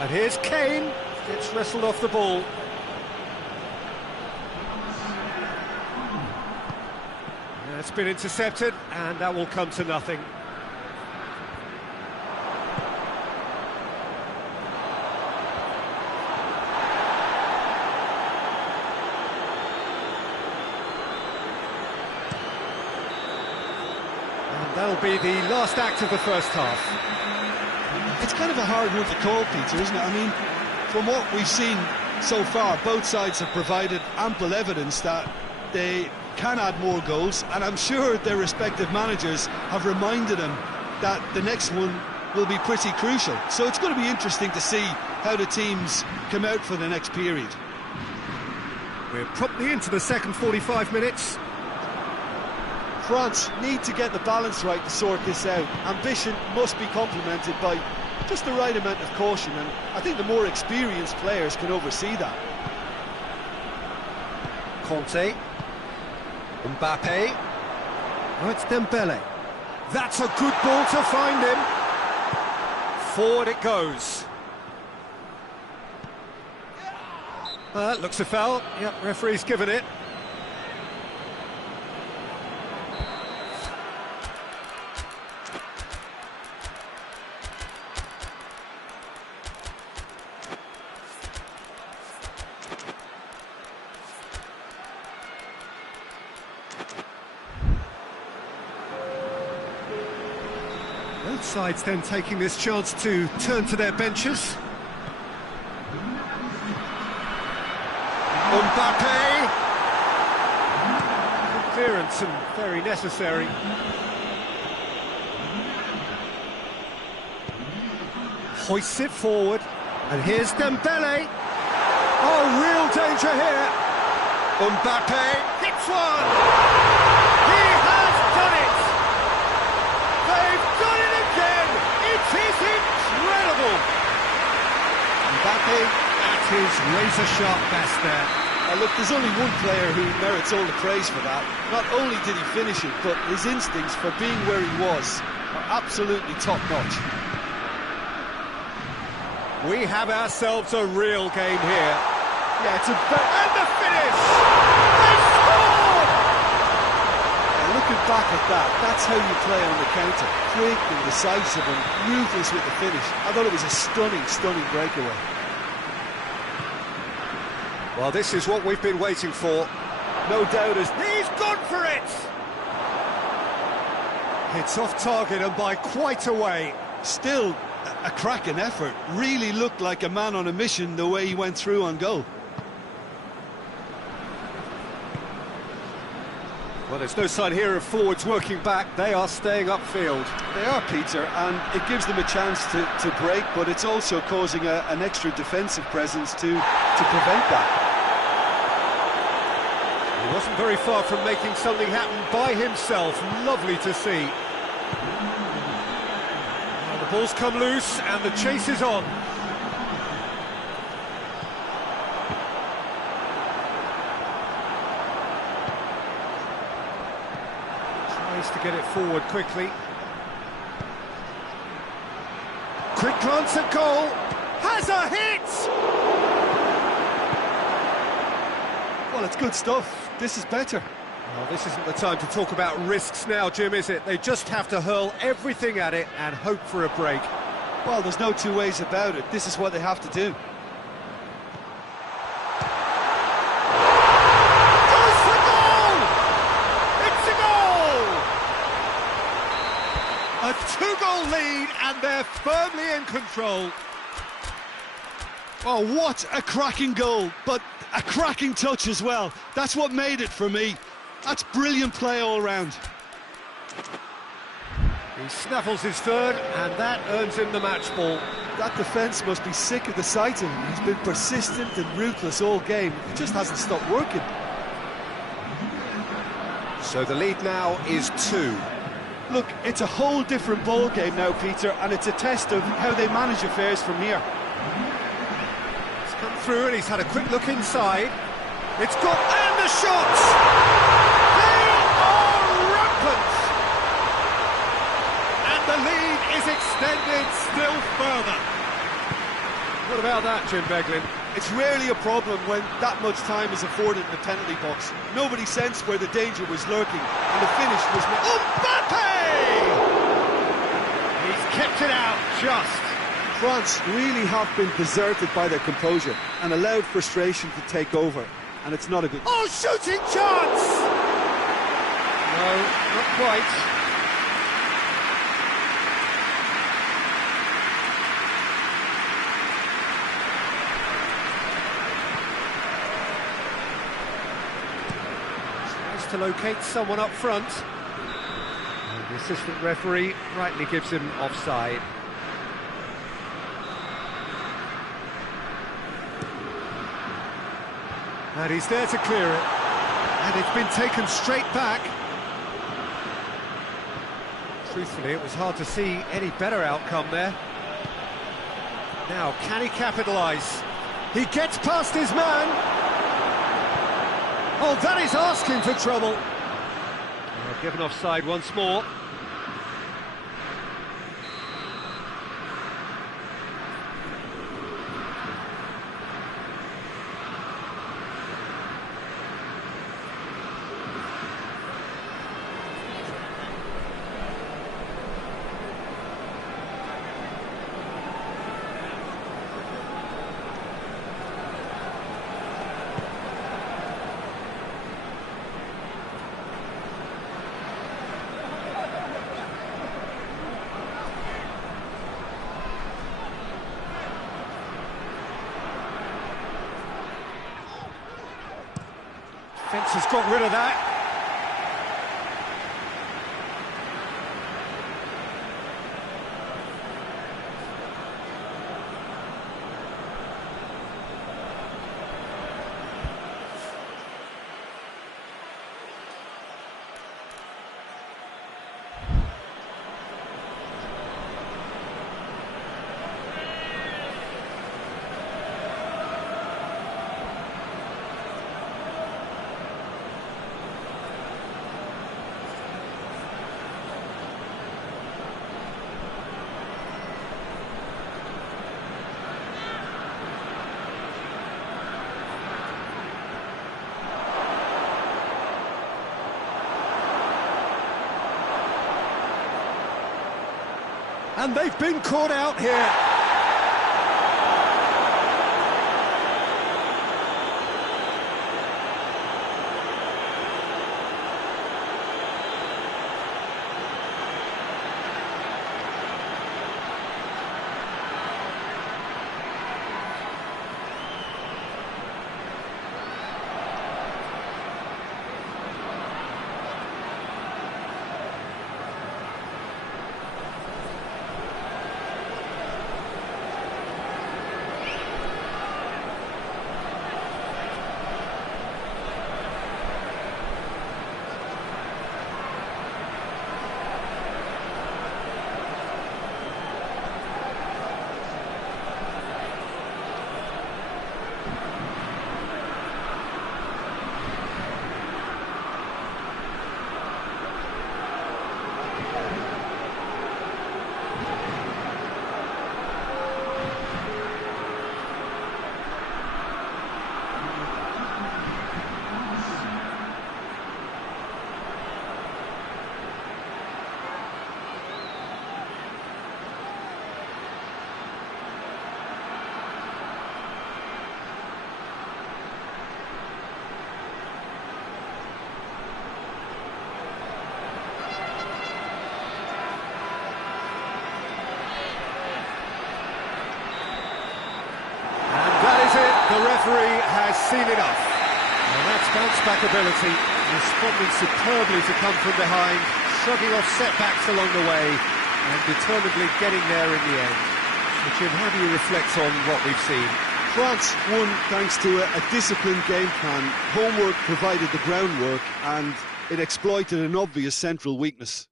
And here's Kane. Gets wrestled off the ball. It's been intercepted, and that will come to nothing. And that'll be the last act of the first half. It's kind of a hard one to call, Peter, isn't it? I mean, from what we've seen so far, both sides have provided ample evidence that they can add more goals, and I'm sure their respective managers have reminded them that the next one will be pretty crucial. So it's going to be interesting to see how the teams come out for the next period. We're promptly into the second 45 minutes. France need to get the balance right to sort this out. Ambition must be complemented by just the right amount of caution, and I think the more experienced players can oversee that. Conte. Mbappe. Oh, it's Dembele. That's a good ball to find him. Forward it goes. Looks a foul. Yep, referee's given it. Both sides then taking this chance to turn to their benches. Mbappe! Good clearance and very necessary. Hoists it forward, and here's Dembele. Oh, real danger here. Mbappe hits one! He has done it! They've done it again! It is incredible! Mbappe at his razor-sharp best there. Look, there's only one player who merits all the praise for that. Not only did he finish it, but his instincts for being where he was are absolutely top-notch. We have ourselves a real game here. Yeah, it's a And the finish! They scored! looking back at that, that's how you play on the counter. Quick and decisive and ruthless with the finish. I thought it was a stunning, stunning breakaway. Well, this is what we've been waiting for. No doubters. He's gone for it! It's off target and by quite a way. Still a cracking effort. Really looked like a man on a mission the way he went through on goal. Well, there's no sign here of forwards working back. They are staying upfield. They are, Peter, and it gives them a chance to break, but it's also causing an extra defensive presence to prevent that. He wasn't very far from making something happen by himself. Lovely to see. Well, the ball's come loose and the chase is on. Tries to get it forward quickly. Quick glance at goal. Has a hit! Well, it's good stuff. This is better. Well, this isn't the time to talk about risks now, Jim, is it? They just have to hurl everything at it and hope for a break. Well, there's no two ways about it. This is what they have to do. Goes for goal! It's a goal! A two-goal lead, and they're firmly in control. Oh, what a cracking goal, but a cracking touch as well. That's what made it for me. That's brilliant play all round. He snaffles his third, and that earns him the match ball. That defence must be sick of the sight of him. He's been persistent and ruthless all game. He just hasn't stopped working. So the lead now is 2. Look, it's a whole different ball game now, Peter, and it's a test of how they manage affairs from here. He's come through and he's had a quick look inside. It's got, and the shots! They are rampant! And the lead is extended still further. What about that, Jim Beglin? It's rarely a problem when that much time is afforded in the penalty box. Nobody sensed where the danger was lurking, and the finish was... Mbappe! He's kept it out, just. France really have been deserted by their composure and allowed frustration to take over, and it's not a good... Oh, shooting chance! No, not quite. Tries to locate someone up front. And the assistant referee rightly gives him offside. And he's there to clear it. And it's been taken straight back. Truthfully, it was hard to see any better outcome there. Now, can he capitalise? He gets past his man. Oh, that is asking for trouble. Given offside once more. Fence has got rid of that. And they've been caught out here. seen enough. Well, that's bounce-back ability, responding superbly to come from behind, shrugging off setbacks along the way, and determinedly getting there in the end. So, Jim, how do you reflect on what we've seen? France won thanks to a disciplined game plan. Homework provided the groundwork, and it exploited an obvious central weakness.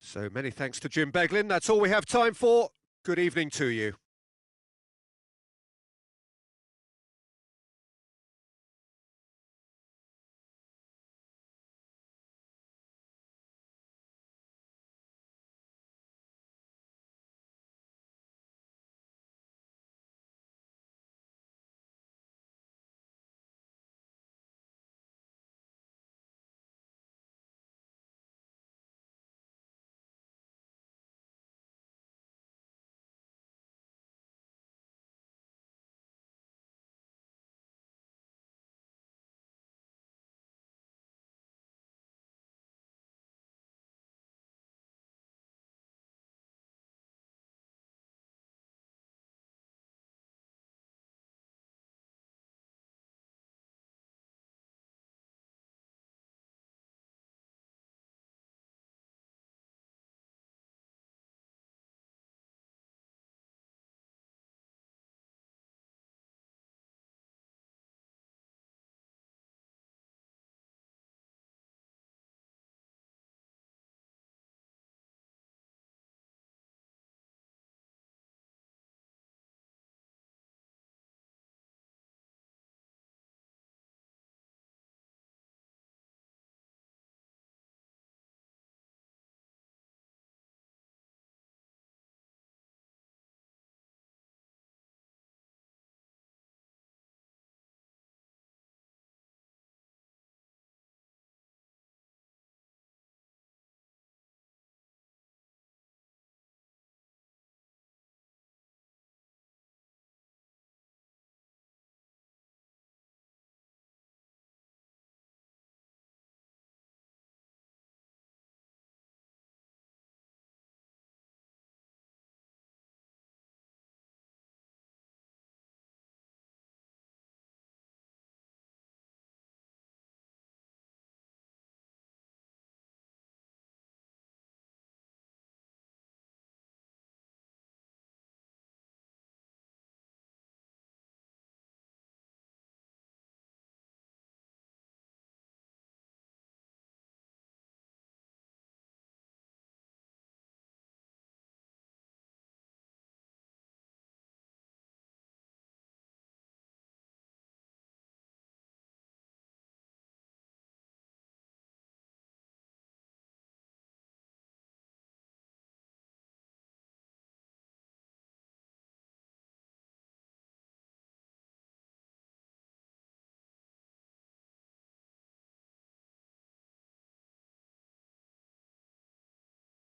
So many thanks to Jim Beglin. That's all we have time for. Good evening to you.